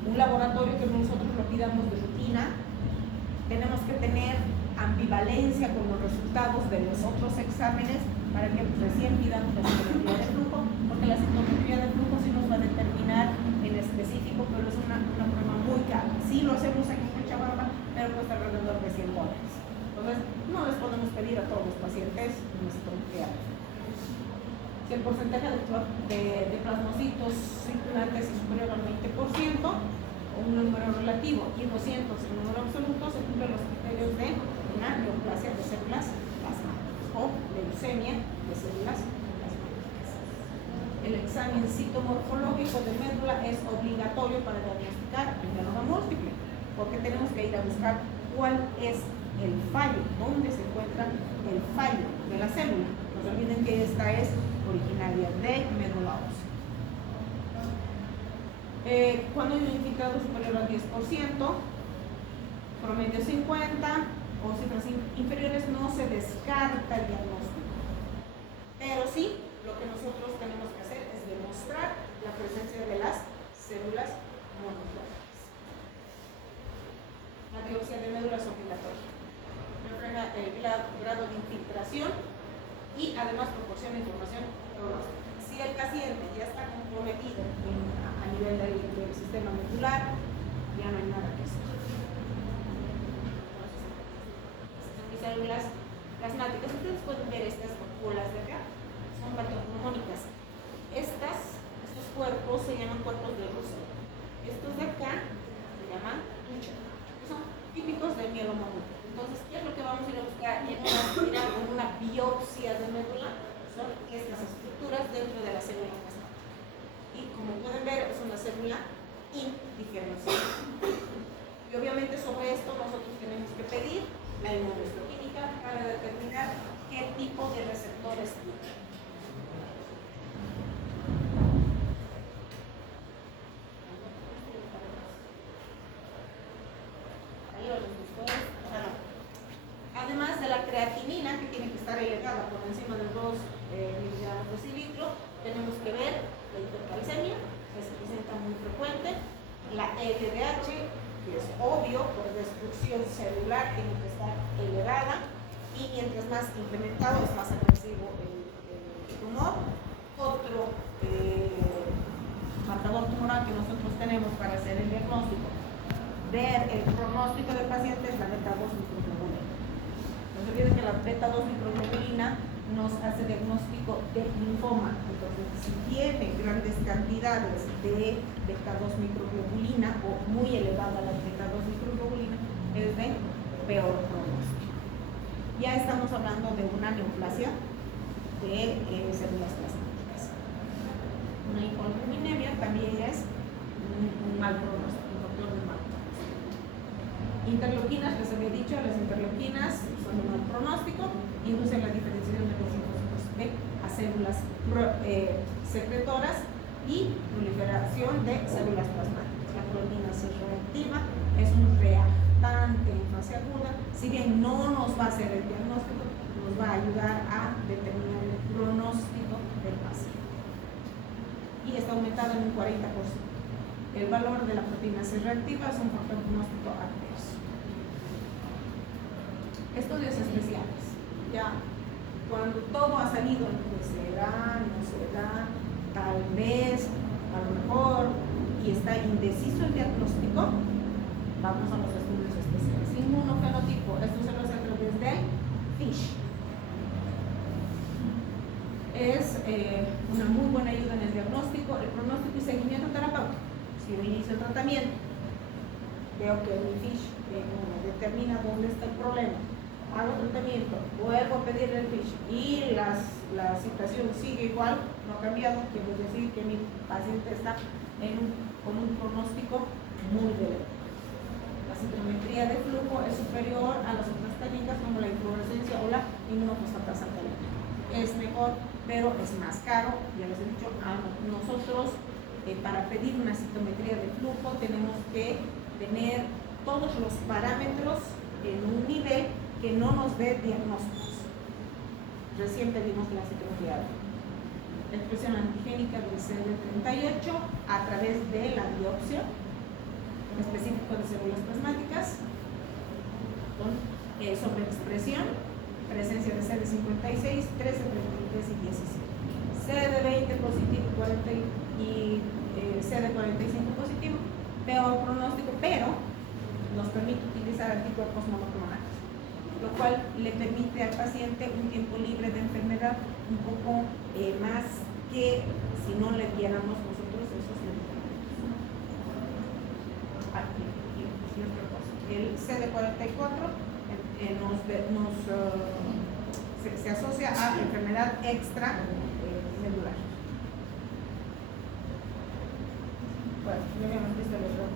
un laboratorio que nosotros lo pidamos de rutina. Tenemos que tener ambivalencia con los resultados de los otros exámenes para que recién pidamos la citometría de flujo, porque la citometría de flujo sí nos va a determinar en específico, pero es una prueba muy cara. Sí lo hacemos aquí en Cochabamba, pero cuesta alrededor de $100. Entonces, no les podemos pedir a todos los pacientes una citometría de flujo. Si el porcentaje de plasmocitos circulantes es superior al 20%, o un número relativo, y 200 en número absoluto, se cumplen los criterios de una neoplasia de células plasmáticas o leucemia de células plasmáticas. El examen citomorfológico de médula es obligatorio para diagnosticar el mieloma múltiple, porque tenemos que ir a buscar cuál es el fallo, dónde se encuentra el fallo de la célula. No se olviden que esta es originaria de médula ósea. Cuando hay un infiltrado superior al 10%, promedio 50 o cifras inferiores, no se descarta el diagnóstico. Pero sí, lo que nosotros tenemos que hacer es demostrar la presencia de las células monoclonales. La biopsia de médula es obligatoria. Refleja el grado de infiltración y además proporciona información pronóstica. Si el paciente ya está comprometido a nivel del sistema medular, ya no hay nada que hacer. Estas son mis células plasmáticas. Ustedes pueden ver estas bolas de acá, son patognomónicas. Estos cuerpos se llaman cuerpos de Russell. Estos de acá se llaman tucha, que son típicos del mieloma múltiple. Entonces, ¿qué es lo que vamos a ir a buscar en una biopsia de médula? Son estas estructuras dentro de la célula plasmática. Y como pueden ver, es una célula indiferenciada. Y obviamente sobre esto nosotros tenemos que pedir la inmunohistoquímica para determinar qué tipo de receptores tiene. Además de la creatinina, que tiene que estar elevada por encima de 2 miligramos de cilindro, tenemos que ver la hipercalcemia, que se presenta muy frecuente, la LDH, que es obvio, por destrucción celular, tiene que estar elevada, y mientras más incrementado es más agresivo el tumor. Otro marcador tumoral que nosotros tenemos para hacer el diagnóstico, ver el pronóstico del paciente, es la beta-2 microglobulina. No se olviden que la beta-2 microglobulina nos hace diagnóstico de linfoma. Entonces, si tiene grandes cantidades de beta-2 microglobulina o muy elevada la beta-2 microglobulina, es de peor pronóstico. Ya estamos hablando de una neoplasia de células plasmáticas. Una hipoalbuminemia también es un mal pronóstico, un factor de mal pronóstico. Interleuquinas, les había dicho, las interleuquinas son un mal pronóstico, inducen la diferenciación de los linfocitos B a células secretoras y proliferación de células plasmáticas. La proteína C reactiva es un reactante en fase aguda. Si bien no nos va a hacer el diagnóstico, nos va a ayudar a determinar el pronóstico del paciente. Y está aumentado en un 40%. El valor de la proteína C reactiva es un factor pronóstico adverso. Estudios especiales. Ya cuando todo ha salido, pues se da, no se da, tal vez, a lo mejor, y está indeciso el diagnóstico, vamos a los estudios especiales. Inmunofenotipo, esto se lo hace a través de FISH. Es una muy buena ayuda en el diagnóstico, el pronóstico y seguimiento terapéutico. Si yo inicio el tratamiento, veo que mi FISH determina dónde está el problema, hago tratamiento, vuelvo a pedir el FISH y la situación sigue igual, no ha cambiado, quiere decir que mi paciente está con un pronóstico muy débil. La citometría de flujo es superior a las otras técnicas como la inflorescencia o la inmunofosfatasa alcalina. Es mejor, pero es más caro. Ya les he dicho, nosotros para pedir una citometría de flujo tenemos que tener todos los parámetros en un nivel que no nos dé diagnósticos. Recién pedimos la citología, la expresión antigénica del CD38 a través de la biopsia, en específico de células plasmáticas, con sobreexpresión, presencia de CD56, 13, 33 y 17. CD20 positivo y CD45 positivo, peor pronóstico, pero nos permite utilizar anticuerpos monoclonales, lo cual le permite al paciente un tiempo libre de enfermedad un poco más que si no le diéramos nosotros esos medicamentos. Aquí, y otra cosa. El CD44 se asocia a enfermedad extramedular. Bueno, ya habíamos visto los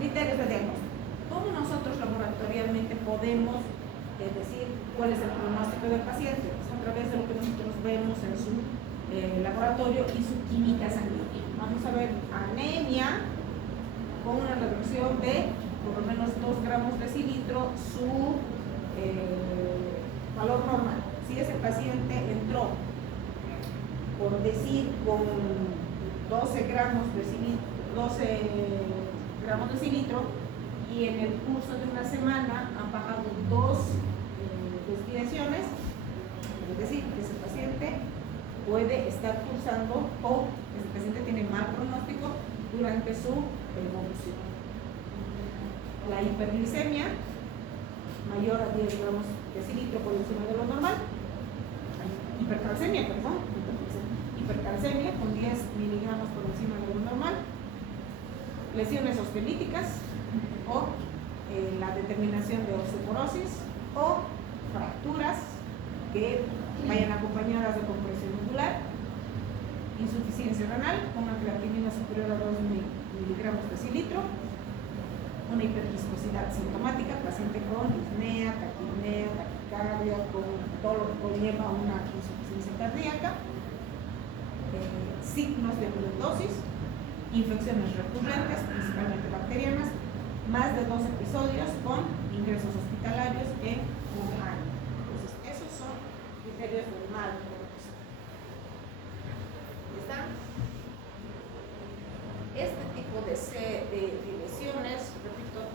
criterios de diagnóstico. ¿Cómo nosotros laboratorialmente podemos decir cuál es el pronóstico del paciente? Pues a través de lo que nosotros vemos en su laboratorio y su química sanguínea. Vamos a ver anemia con una reducción de por lo menos 2 gramos decilitro, su valor normal. Si ese paciente entró, por decir, con 12 gramos decilitro y en el curso de una semana han bajado 2 desviaciones, es decir, que ese paciente puede estar cursando o ese paciente tiene mal pronóstico durante su evolución. La hiperglicemia mayor a 10 gramos decilitro por encima de lo normal. Hipercalcemia con 10 miligramos por encima de lo normal. Lesiones osteolíticas o la determinación de osteoporosis o fracturas que vayan acompañadas de compresión medular, insuficiencia renal con una creatinina superior a 2 miligramos decilitro, una hiperviscosidad sintomática, paciente con disnea, taquipnea, taquicardia, con todo lo que conlleva una insuficiencia cardíaca, signos de acidosis, infecciones recurrentes, principalmente bacterianas, más de 2 episodios con ingresos hospitalarios en un año. Entonces, esos son criterios de mal pronóstico. ¿Están? Este tipo de lesiones, repito,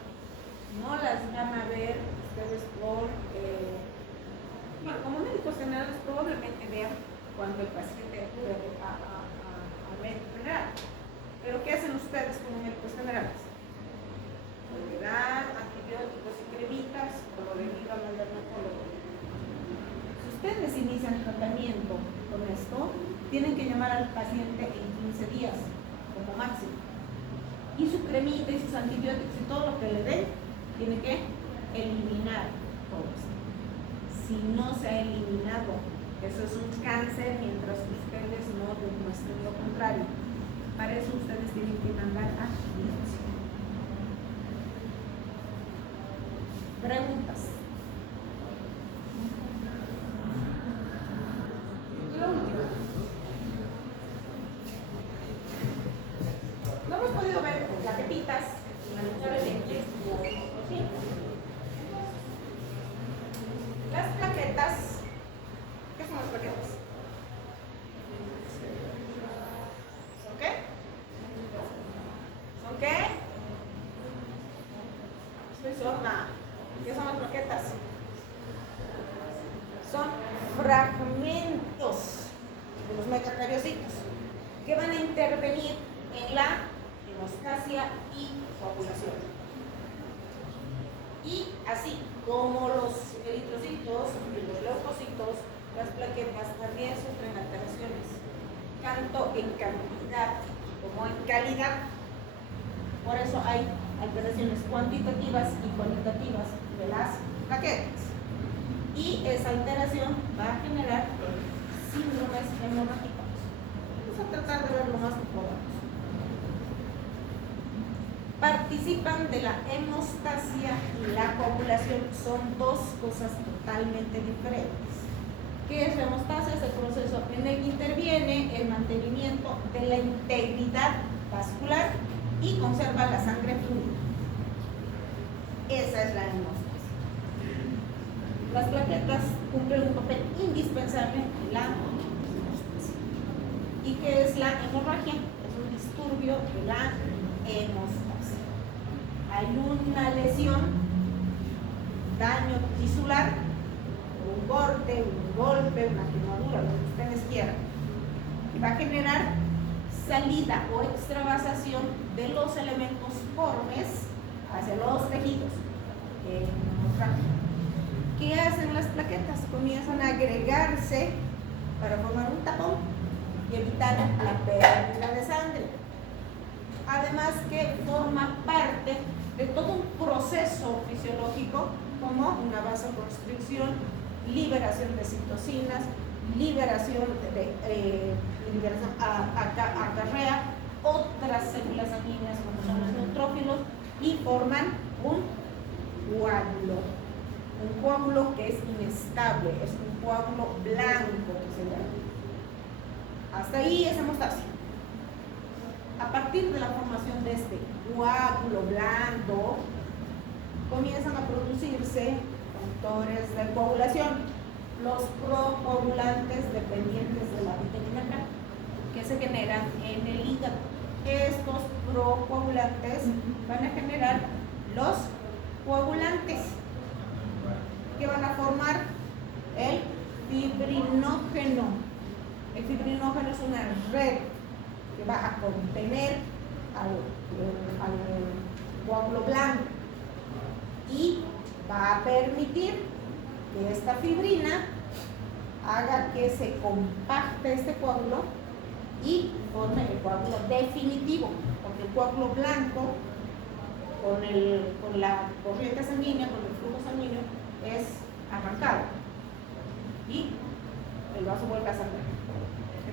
no las van a ver ustedes por, bueno, como médicos generales probablemente vean cuando el paciente acude a médico general. Pero ¿qué hacen ustedes como médicos generales? Le dan antibióticos y cremitas por lo debido al dermatólogo. Si ustedes inician tratamiento con esto, tienen que llamar al paciente en 15 días, como máximo. Y su cremita y sus antibióticos y todo lo que le den, tiene que eliminar todo esto. Si no se ha eliminado, eso es un cáncer mientras ustedes no demuestren lo contrario. Para eso ustedes tienen que mandar a biopsia. Preguntas. Lo último. No hemos podido ver plaquetitas, lamentablemente. ¿Sí? Las plaquetas, ¿qué son las plaquetas? ¿Son qué? ¿Son qué? Estoy sorda. ¿Qué son las plaquetas? Son fragmentos de los metacariocitos que van a intervenir en la hemostasia y coagulación. Y así como los eritrocitos y los leucocitos, las plaquetas también sufren alteraciones, tanto en cantidad como en calidad. Por eso hay alteraciones cuantitativas y cualitativas de las plaquetas. Y esa alteración va a generar síndromes hemorrágicos. Vamos a tratar de ver lo más que podamos. Participan de la hemostasia y la coagulación, son 2 cosas totalmente diferentes. ¿Qué es la hemostasia? Es el proceso en el que interviene el mantenimiento de la integridad vascular y conserva la sangre fluida. Esa es la hemostasia. Las plaquetas cumplen un papel indispensable en la hemostasia. ¿Y qué es la hemorragia? Es un disturbio de la hemostasia. Hay una lesión, daño tisular, un corte, un golpe, una quemadura, lo que ustedes quieran, y va a generar salida o extravasación de los elementos pormes hacia los tejidos. ¿Qué hacen las plaquetas? Comienzan a agregarse para formar un tapón y evitar la pérdida de sangre. Además que forma parte de todo un proceso fisiológico como una vasoconstricción, liberación de citocinas, liberación acarrea otras células sanguíneas como son los neutrófilos y forman un coágulo que es inestable, es un coágulo blanco que se llama. Hasta ahí es hemostasia. A partir de la formación de este coágulo blanco comienzan a producirse factores de coagulación, los procoagulantes dependientes de la vitamina K, que se generan en el hígado. Estos procoagulantes van a generar los coagulantes, que van a formar el fibrinógeno. El fibrinógeno es una red que va a contener al coágulo blanco y va a permitir que esta fibrina haga que se compacte este coágulo y forme el coágulo definitivo, porque el coágulo blanco con la corriente sanguínea, con el flujo sanguíneo, es arrancado y el vaso vuelve a sangrar.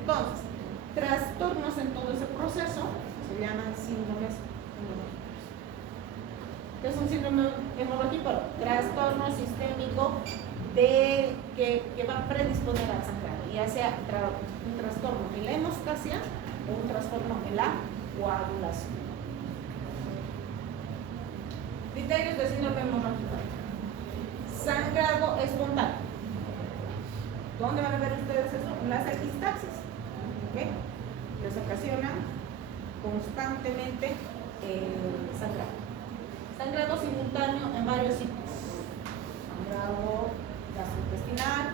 Entonces, trastornos en todo ese proceso se llaman síndromes hemorrágicos. ¿Qué es un síndrome hemorrágico? Trastorno sistémico que va a predisponer al sangrado, ya sea un trastorno en la hemostasia o un trastorno en la coagulación. Criterios de síndrome hemorrágico. Sangrado espontáneo. ¿Dónde van a ver ustedes eso? En las epistaxis, ¿okay? Les ocasionan constantemente sangrado. Sangrado simultáneo en varios sitios. Sangrado gastrointestinal,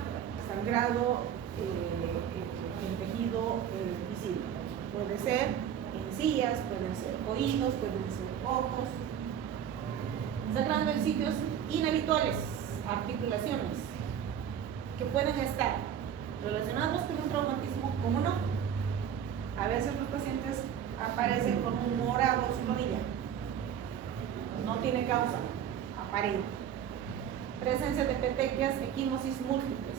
sangrado en tejido visible. Puede ser encías, pueden ser oídos, pueden ser ojos. Sangrando en sitios inhabituales, articulaciones, que pueden estar relacionados con un traumatismo, como no. A veces los pacientes aparecen con un morado en su rodilla. No tiene causa aparente. Presencia de petequias, equimosis múltiples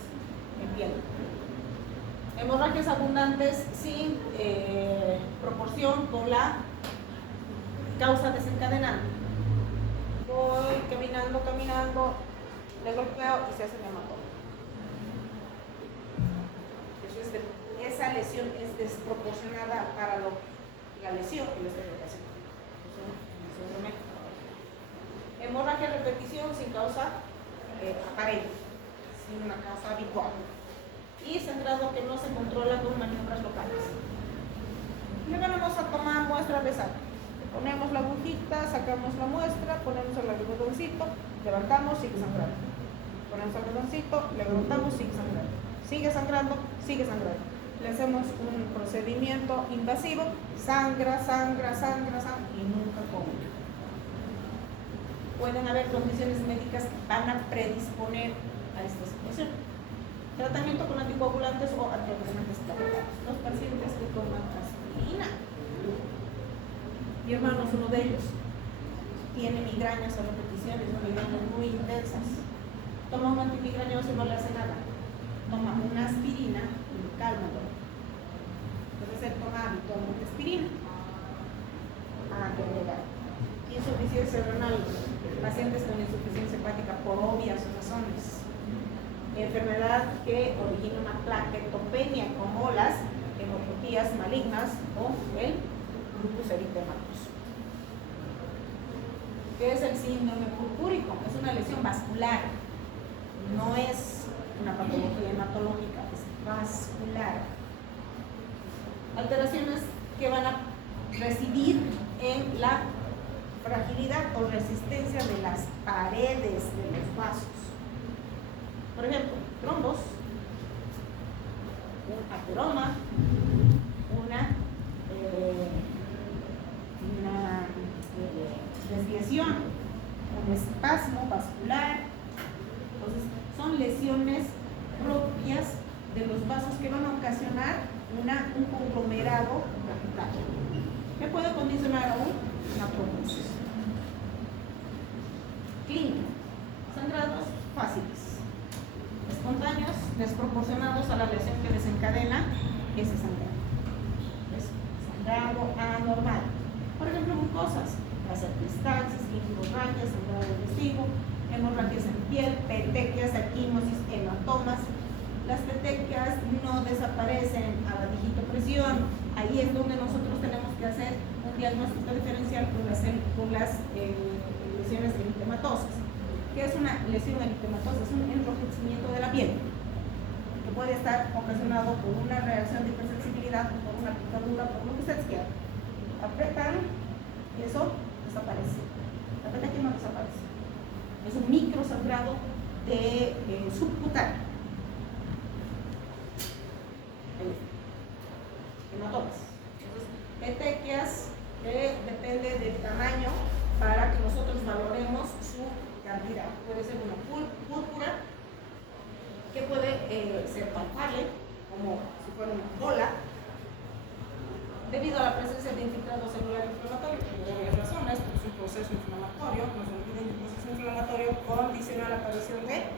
en piel. Hemorragias abundantes sin proporción con la causa desencadenante. Voy caminando, le golpeo y se hace un hematoma. Esa lesión es desproporcionada para la lesión que le estoy ocasionando. Hemorragia de repetición sin causa aparente, sin una causa habitual. Y sangrado que no se controla con maniobras locales. Luego vamos a tomar muestra de sangre. Ponemos la agujita, sacamos la muestra, ponemos el algodoncito, levantamos, sigue sangrando. Ponemos el algodoncito, levantamos, sigue sangrando. Sigue sangrando, sigue sangrando. Le hacemos un procedimiento invasivo, sangra y nunca coagula. Pueden haber condiciones médicas que van a predisponer a esta situación. Tratamiento con anticoagulantes o antioxidantes planetarios. Los pacientes que toman aspirina. Mi hermano es uno de ellos. Tiene migrañas a repeticiones, migrañas muy intensas. Toma un antimigrañoso y no le hace nada. Toma una aspirina y lo calma. Entonces él toma habitualmente aspirina. Insuficiencia renal. Pacientes con insuficiencia hepática por obvias razones. Enfermedad que origina una plaquetopenia como las hemopatías malignas o el lupus eritematoso. ¿Qué es el síndrome purpúrico? Es una lesión vascular, no es una patología hematológica, es vascular. Alteraciones que van a residir en la fragilidad o resistencia de las paredes de los vasos. Por ejemplo, trombos, un ateroma, una desviación, un espasmo vascular. Entonces, son lesiones propias de los vasos que van a ocasionar un conglomerado capital. ¿Qué puede condicionar aún? Una trombosis. Clínica. Sangrados fáciles, espontáneos, desproporcionados a la lesión que desencadena ese sangrado. Es sangrado anormal. Por ejemplo, mucosas, las epistaxis, hemorragias, sangrado digestivo, hemorragias en piel, petequias, equimosis, hematomas. Las petequias no desaparecen a la digitopresión. Ahí es donde nosotros tenemos que hacer un diagnóstico diferencial con las lesiones eritematosas. ¿Qué es una lesión eritematosa? Es un enrojecimiento de la piel que puede estar ocasionado por una reacción de hipersensibilidad, por una picadura, por lo que ustedes quieran. Apretan y eso desaparece. La petequia no desaparece. Es un microsangrado de subcutáneo. Hematomas. Entonces, petequias que depende del tamaño para que nosotros valoremos su cantidad. Puede ser una púrpura que puede ser palpable, como si fuera una bola, debido a la presencia de infiltrado celular inflamatorio, por varias razones, porque es un proceso inflamatorio. No se olviden que el proceso inflamatorio condiciona la aparición de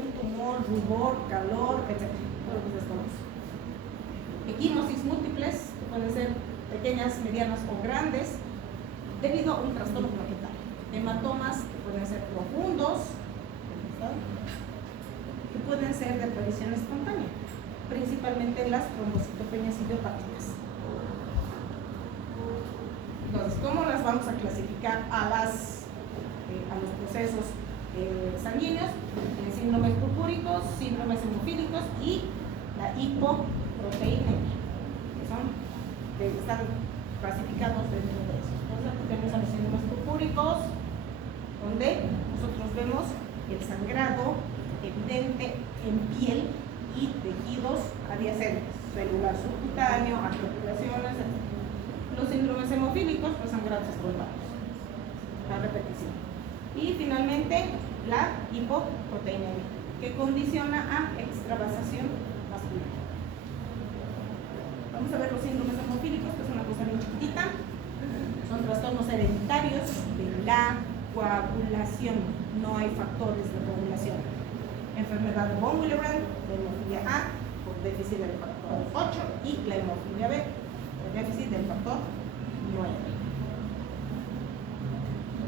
un tumor, rubor, calor, etc. Todo lo que ustedes conocen. Equimosis múltiples, que pueden ser pequeñas, medianas o grandes, debido a un trastorno plaquetario. Hematomas que pueden ser profundos, que pueden ser de aparición espontánea, principalmente las trombocitopenias idiopatías. Entonces, ¿cómo las vamos a clasificar a los procesos sanguíneos? Síndromes purpúricos, síndromes hemofílicos y la hipoproteinemia, que están clasificados dentro de eso. Entonces, aquí tenemos a los síndromes purpúricos, donde nosotros vemos el sangrado evidente en piel y tejidos adyacentes, celular subcutáneo, articulaciones, etc. Los síndromes hemofílicos, pues sangrados espontáneos, la repetición. Y finalmente, la hipoproteinemia, que condiciona a extravasación vascular. Vamos a ver los síndromes hemofílicos, que es una cosa bien chiquitita. Son trastornos hereditarios de la coagulación. No hay factores de coagulación. Enfermedad de von Willebrand, de hemofilia A, por déficit del factor 8, y la hemofilia B, por déficit del factor 9.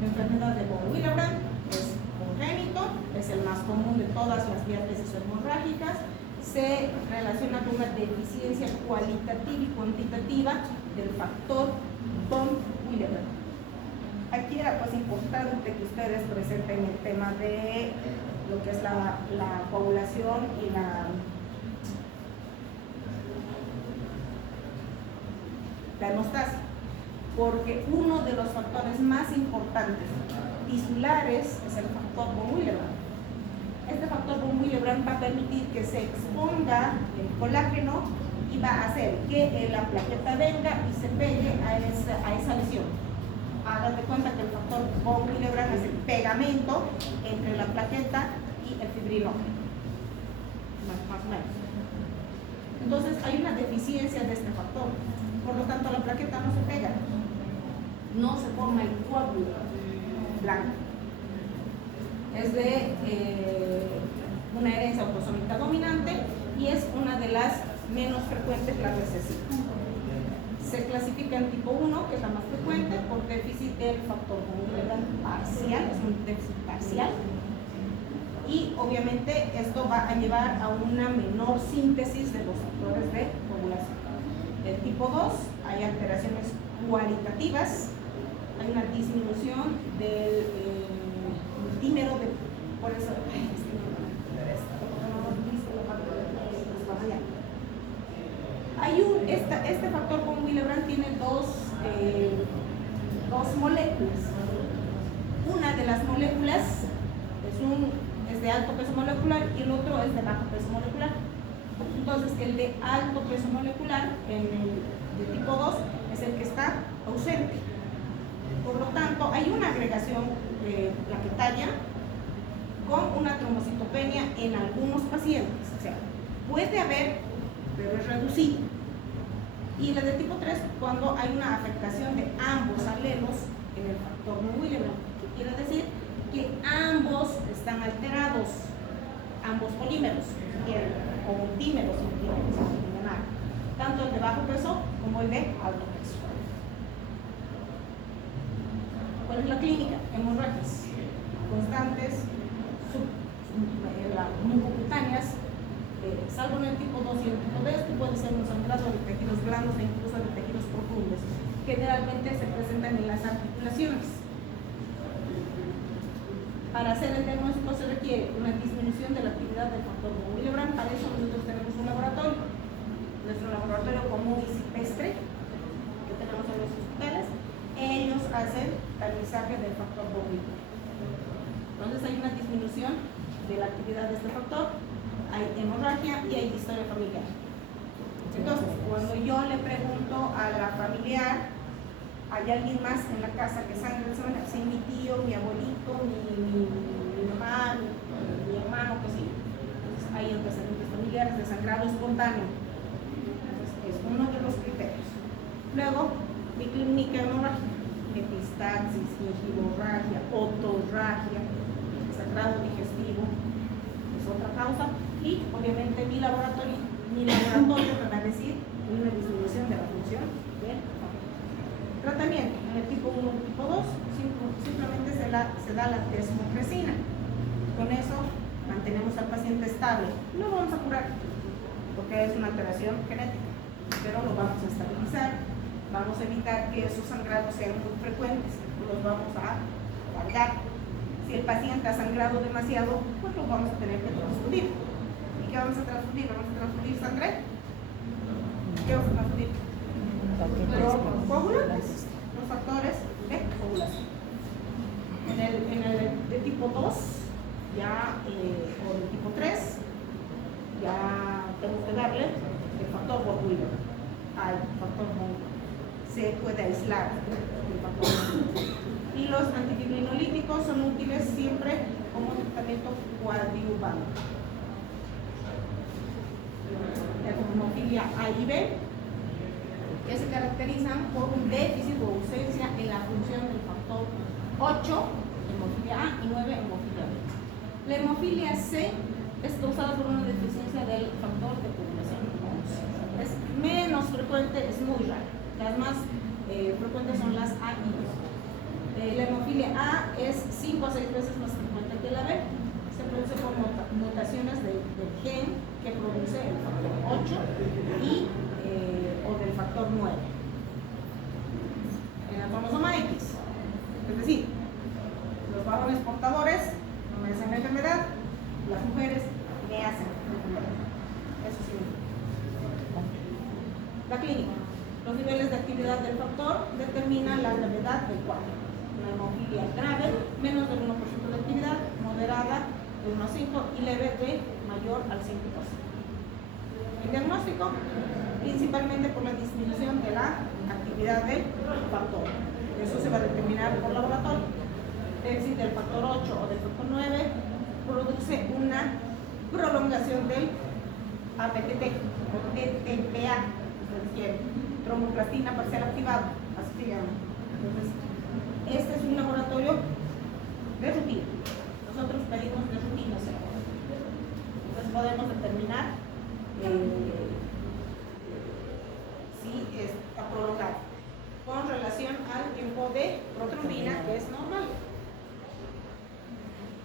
La enfermedad de von Willebrand es congénito, es el más común de todas las diátesis hemorrágicas. Se relaciona con una deficiencia cualitativa y cuantitativa del factor von Willebrand. Aquí era pues importante que ustedes presenten el tema de lo que es la coagulación y la hemostasia, porque uno de los factores más importantes tisulares es el factor von Willebrand. Este factor von Willebrand va a permitir que se exponga el colágeno y va a hacer que la plaqueta venga y se pegue a esa lesión. Hagan de cuenta que el factor von Willebrand es el pegamento entre la plaqueta y el fibrinógeno, más o menos. Entonces hay una deficiencia de este factor, por lo tanto la plaqueta no se pega, no se forma el coágulo blanco. Es de una herencia autosómica dominante y es una de las menos frecuentes, la recesiva. Se clasifica en tipo 1, que es la más frecuente, por déficit del factor von Willebrand parcial, es un déficit parcial. Y obviamente esto va a llevar a una menor síntesis de los factores de coagulación. El tipo 2, hay alteraciones cualitativas, hay una disminución del dímero de, por eso, este factor von Willebrand tiene dos moléculas. Una de las moléculas es de alto peso molecular y el otro es de bajo peso molecular. Entonces, el de alto peso molecular, en el de tipo 2, es el que está ausente. Por lo tanto, hay una agregación plaquetaria con una trombocitopenia en algunos pacientes. O sea, puede haber, pero es reducido. Y la de tipo 3, cuando hay una afectación de ambos alelos en el factor von Willebrand. ¿Qué quiere decir? Que ambos están alterados, ambos polímeros, o dímeros, si quieren mencionar, tanto el de bajo peso como el de alto peso. ¿Cuál es la clínica? Hemorragias constantes, mucocutáneas, salvo en el tipo 2 y el tipo 3, que puede ser un sangrado de tejidos blandos e incluso de tejidos profundos. Generalmente se presentan en las articulaciones. Para hacer el diagnóstico se requiere una disminución de la actividad del factor von Willebrand. Para eso nosotros tenemos un laboratorio. Nuestro laboratorio común y silvestre que tenemos en los hospitales, ellos hacen tamizaje del factor von Willebrand. Entonces hay una disminución de la actividad de este factor, hay hemorragia y hay historia familiar. Entonces, cuando yo le pregunto a la familiar, ¿hay alguien más en la casa que sangre de semana? Sí, mi tío, mi abuelito, mi mamá, mi hermano, pues sí. Entonces hay antecedentes familiares de sangrado espontáneo. Entonces es uno de los criterios. Luego, mi clínica hemorrágica, epistaxis, gingivorragia, otorragia, sangrado digestivo, es otra causa. Y obviamente mi laboratorio me va a decir una disminución de la función del tratamiento. En el tipo 1 y el tipo 2 simplemente se da la desmotresina. Con eso mantenemos al paciente estable. No lo vamos a curar porque es una alteración genética, pero lo vamos a estabilizar. Vamos a evitar que esos sangrados sean muy frecuentes, los vamos a alargar. Si el paciente ha sangrado demasiado, pues lo vamos a tener que transfundir. ¿Y qué vamos a transfundir? ¿Vamos a transfundir sangre? ¿Qué vamos a transfundir? Coagulantes, los factores de coagulación. En el de tipo 2 ya, o de tipo 3, ya tengo que darle el factor von Willebrand al factor von Willebrand. Se puede aislar el factor von Willebrand. Y los antifibrinolíticos son útiles siempre como tratamiento coadyuvante. La hemofilia A y B, que se caracterizan por un déficit o ausencia en la función del factor 8, hemofilia A, y 9, hemofilia B. La hemofilia C es causada por una deficiencia del factor de coagulación 11. Es menos frecuente, es muy rara. Las más frecuentes son las A y B. La hemofilia A es 5 a 6 veces más frecuente que la B. Se produce por mutaciones del gen que produce el factor 8 y o del factor 9 en el cromosoma X. Es decir, los varones portadores no me hacen la enfermedad, las mujeres me hacen la enfermedad. Eso significa. La clínica. Los niveles de actividad del factor determinan la gravedad del cuadro. Una hemofilia grave, menos del 1% de actividad, moderada de 1 a 5 y leve de mayor al 5%. El diagnóstico, principalmente por la disminución de la actividad del factor. Eso se va a determinar por laboratorio. Déficit del factor 8 o del factor 9 produce una prolongación del APTT o TTPA, tromboplastina parcial activado, así se llama. Entonces, este es un laboratorio de rutina. Nosotros pedimos de rutina. Entonces podemos determinar si está prolongado con relación al tiempo de protrombina, que es normal.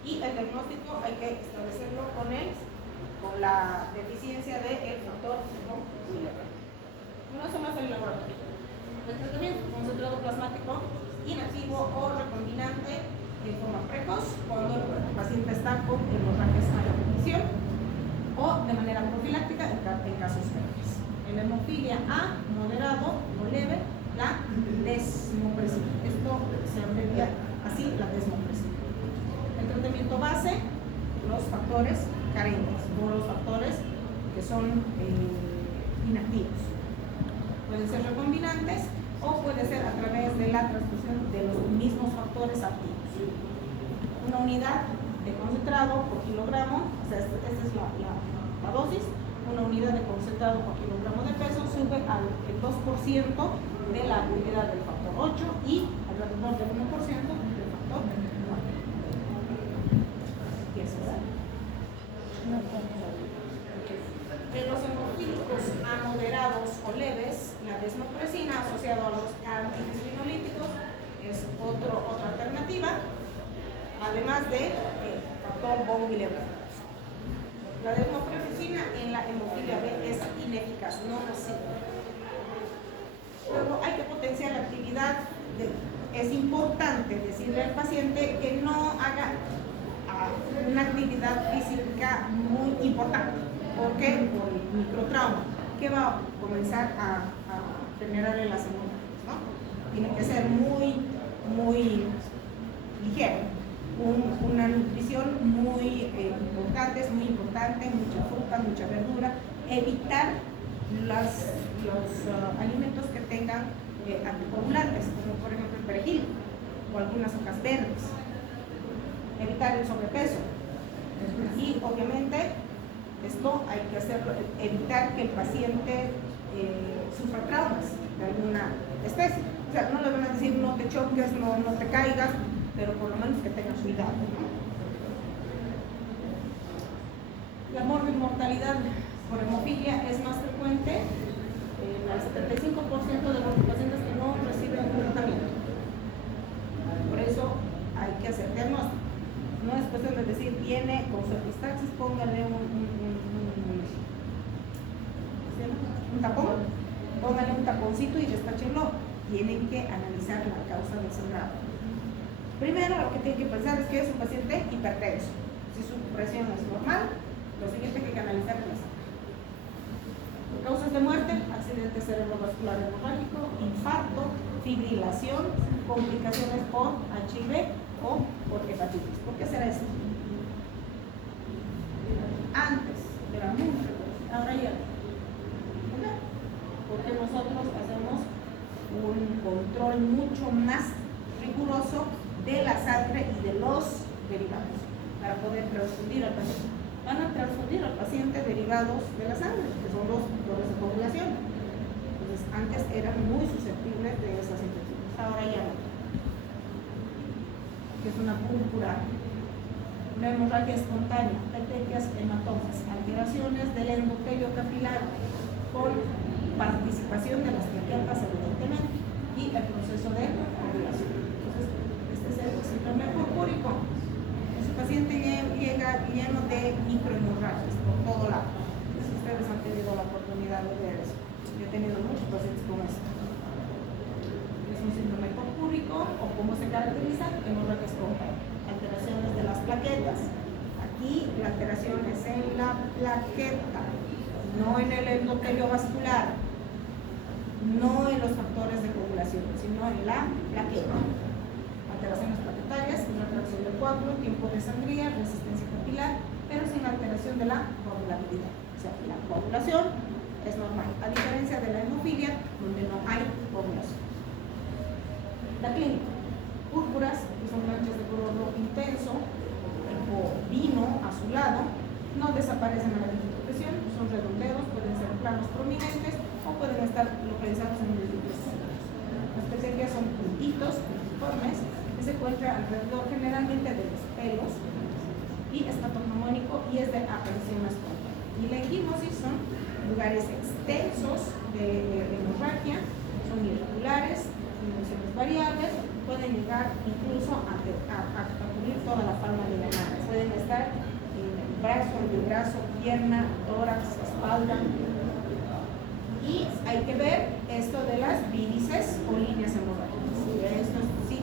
Y el diagnóstico hay que establecerlo con la deficiencia del factor von Willebrand. No se más el laboratorio. El tratamiento concentrado plasmático inactivo o recombinante en forma precoz cuando el paciente está con hemorragias a repetición o de manera profiláctica en casos graves. En la hemofilia A, moderado o leve, la desmopresina. Esto se abrevia así, la desmopresina. El tratamiento base, los factores carentes o los factores que son inactivos. Pueden ser recombinantes o puede ser a través de la transfusión de los mismos factores activos. Una unidad de concentrado por kilogramo, o sea, esta es la dosis, una unidad de concentrado por kilogramo de peso sube al 2% de la unidad del factor 8 y alrededor del 1% del factor 4. ¿Quieres saber? En los hemofílicos a moderados o leves, la desmopresina asociada a los antihistamínicos es otra alternativa, además de factor von Willebrand. La desmopresina en la hemofilia B es ineficaz, no sirve. Luego hay que potenciar la actividad. Es importante decirle al paciente que no haga una actividad física muy importante. ¿Por qué? Por el microtrauma, que va a comenzar a generarle las hemorragias, ¿no? Tiene que ser muy ligero. Una nutrición muy importante, es muy importante, mucha fruta, mucha verdura. Evitar los alimentos que tengan anticoagulantes, como por ejemplo el perejil o algunas hojas verdes. Evitar el sobrepeso. Y obviamente esto hay que hacerlo, evitar que el paciente sufra traumas de alguna especie. O sea, no le van a decir no te choques, no te caigas, pero por lo menos que tengan cuidado, ¿no? La mortalidad por hemofilia es más frecuente en el 75% de los pacientes que no reciben un tratamiento. Por eso hay que hacer diagnóstico. No es cuestión de decir, viene con su epistaxis, póngale un tapón, póngale un taponcito y despáchenlo. Tienen que analizar la causa del sangrado. Primero, lo que tienen que pensar es que es un paciente hipertenso. Si su presión es normal, lo siguiente que hay que analizar es causas de muerte: accidente cerebrovascular hemorrágico, infarto, fibrilación, complicaciones por HIV o por hepatitis. ¿Por qué será esto? Antes era muy frecuente, ahora ya no. Porque nosotros hacemos un control mucho más riguroso de la sangre y de los derivados para poder transfundir al paciente. Van a transfundir al paciente derivados de la sangre, que son los factores de coagulación. Entonces, antes eran muy susceptibles de esas infecciones, ahora ya no. Que es una púrpura, una hemorragia espontánea, petequias, hematomas, alteraciones del endotelio capilar con participación de las plaquetas, evidentemente, y el proceso de coagulación. Entonces, este es el síndrome purpúrico. Ese paciente llega lleno de microhemorragias por todo lado. Si ustedes han tenido la oportunidad de ver eso, yo he tenido muchos pacientes con esto. Es un síndrome purpúrico, o como se caracteriza, hemorragias con alteraciones de las plaquetas. Aquí la alteración es en la plaqueta, no en el endotelio vascular, no en los factores de coagulación, sino en la plaqueta. Alteraciones plaquetarias, retracción del coágulo, tiempo de sangría, resistencia capilar, pero sin alteración de la coagulabilidad. O sea, la coagulación es normal, a diferencia de la hemofilia, donde no hay coagulación. La clínica: púrpuras, que son manchas de color rojo intenso, tipo vino azulado, no desaparecen a la presión, son redondeos, pueden ser planos prominentes o pueden estar localizados en múltiples centros. Las petequias son puntitos uniformes que se encuentran alrededor generalmente de los pelos y es patognomónico y es de aparición espontánea. Y la equimosis son lugares extensos de hemorragia, son irregulares, dimensiones variables, pueden llegar incluso a cubrir toda la palma de la mano. Pueden estar en el brazo, antebrazo, pierna, tórax, espalda. Y hay que ver esto de las vírices o líneas hemorrágicas. Esto sí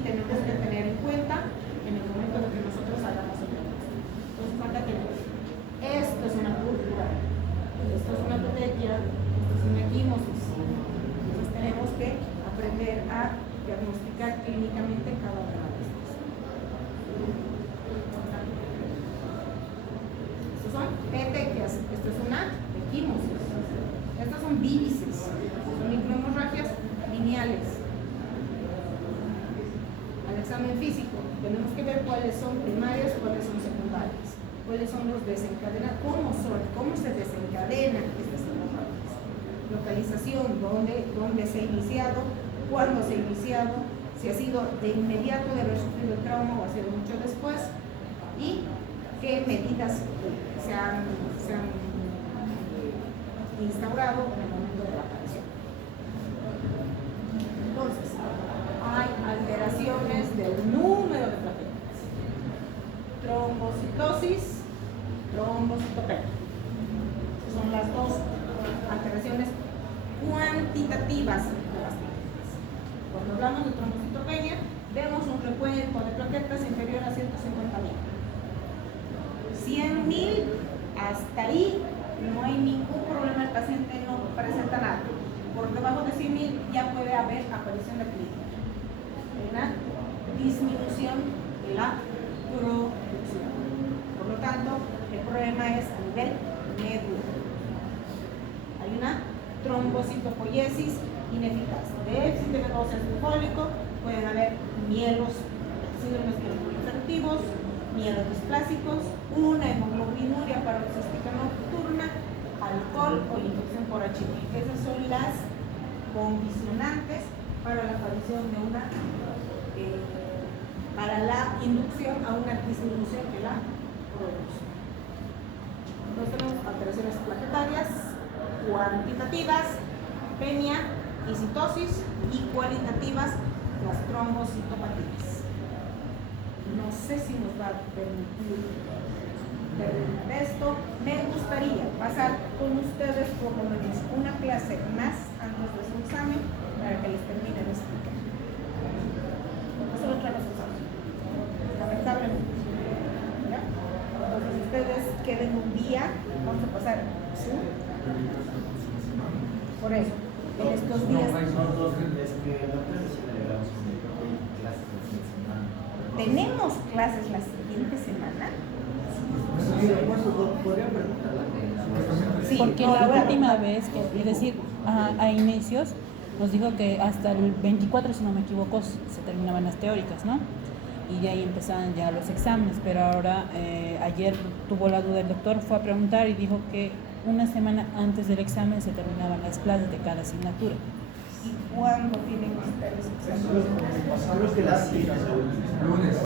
examen físico, tenemos que ver cuáles son primarias, cuáles son secundarias, cuáles son los desencadenados, cómo se desencadenan estas hemorragias, localización, dónde se ha iniciado, cuándo se ha iniciado, si ha sido de inmediato de haber sufrido el trauma o ha sido mucho después, y qué medidas se han instaurado en el momento de la aparición. Entonces, hay alteraciones del número de plaquetas, trombocitosis, trombocitopenia. Son las dos alteraciones cuantitativas de las plaquetas. Cuando hablamos de trombocitopenia, vemos un recuento de plaquetas inferior a 150.000. 100.000, hasta ahí no hay ningún problema, el paciente no presenta nada. Por debajo de 100.000 ya puede haber aparición de clínica, una disminución de la producción. Por lo tanto, el problema es a nivel medular. Hay una trombocitopoiesis ineficaz, déficit de B12 fólico, pueden haber mielos, síndromes mieloproliferativos, mielos displásicos, una hemoglobinuria paroxística nocturna, alcohol o infección por HIV. Esas son las condicionantes para la aparición de para la inducción a una disminución de la producción. Entonces tenemos alteraciones plaquetarias, cuantitativas, penia y citosis, y cualitativas, las trombocitopatías. No sé si nos va a permitir terminar esto. Me gustaría pasar con ustedes por lo menos una clase más antes de su examen para que les termine de explicar. Porque son otra vez examen, lamentablemente. ¿Ya? Entonces ustedes queden un día, vamos a pasar Zoom. Por eso, en estos días tenemos clases la siguiente semana. Sí, porque la última vez, es decir, a inicios, nos dijo que hasta el 24, si no me equivoco, se terminaban las teóricas, ¿no? Y de ahí empezaban ya los exámenes, pero ahora, ayer tuvo la duda el doctor, fue a preguntar y dijo que una semana antes del examen se terminaban las clases de cada asignatura. ¿Y cuándo tienen ustedes exámenes? Creo que las lunes.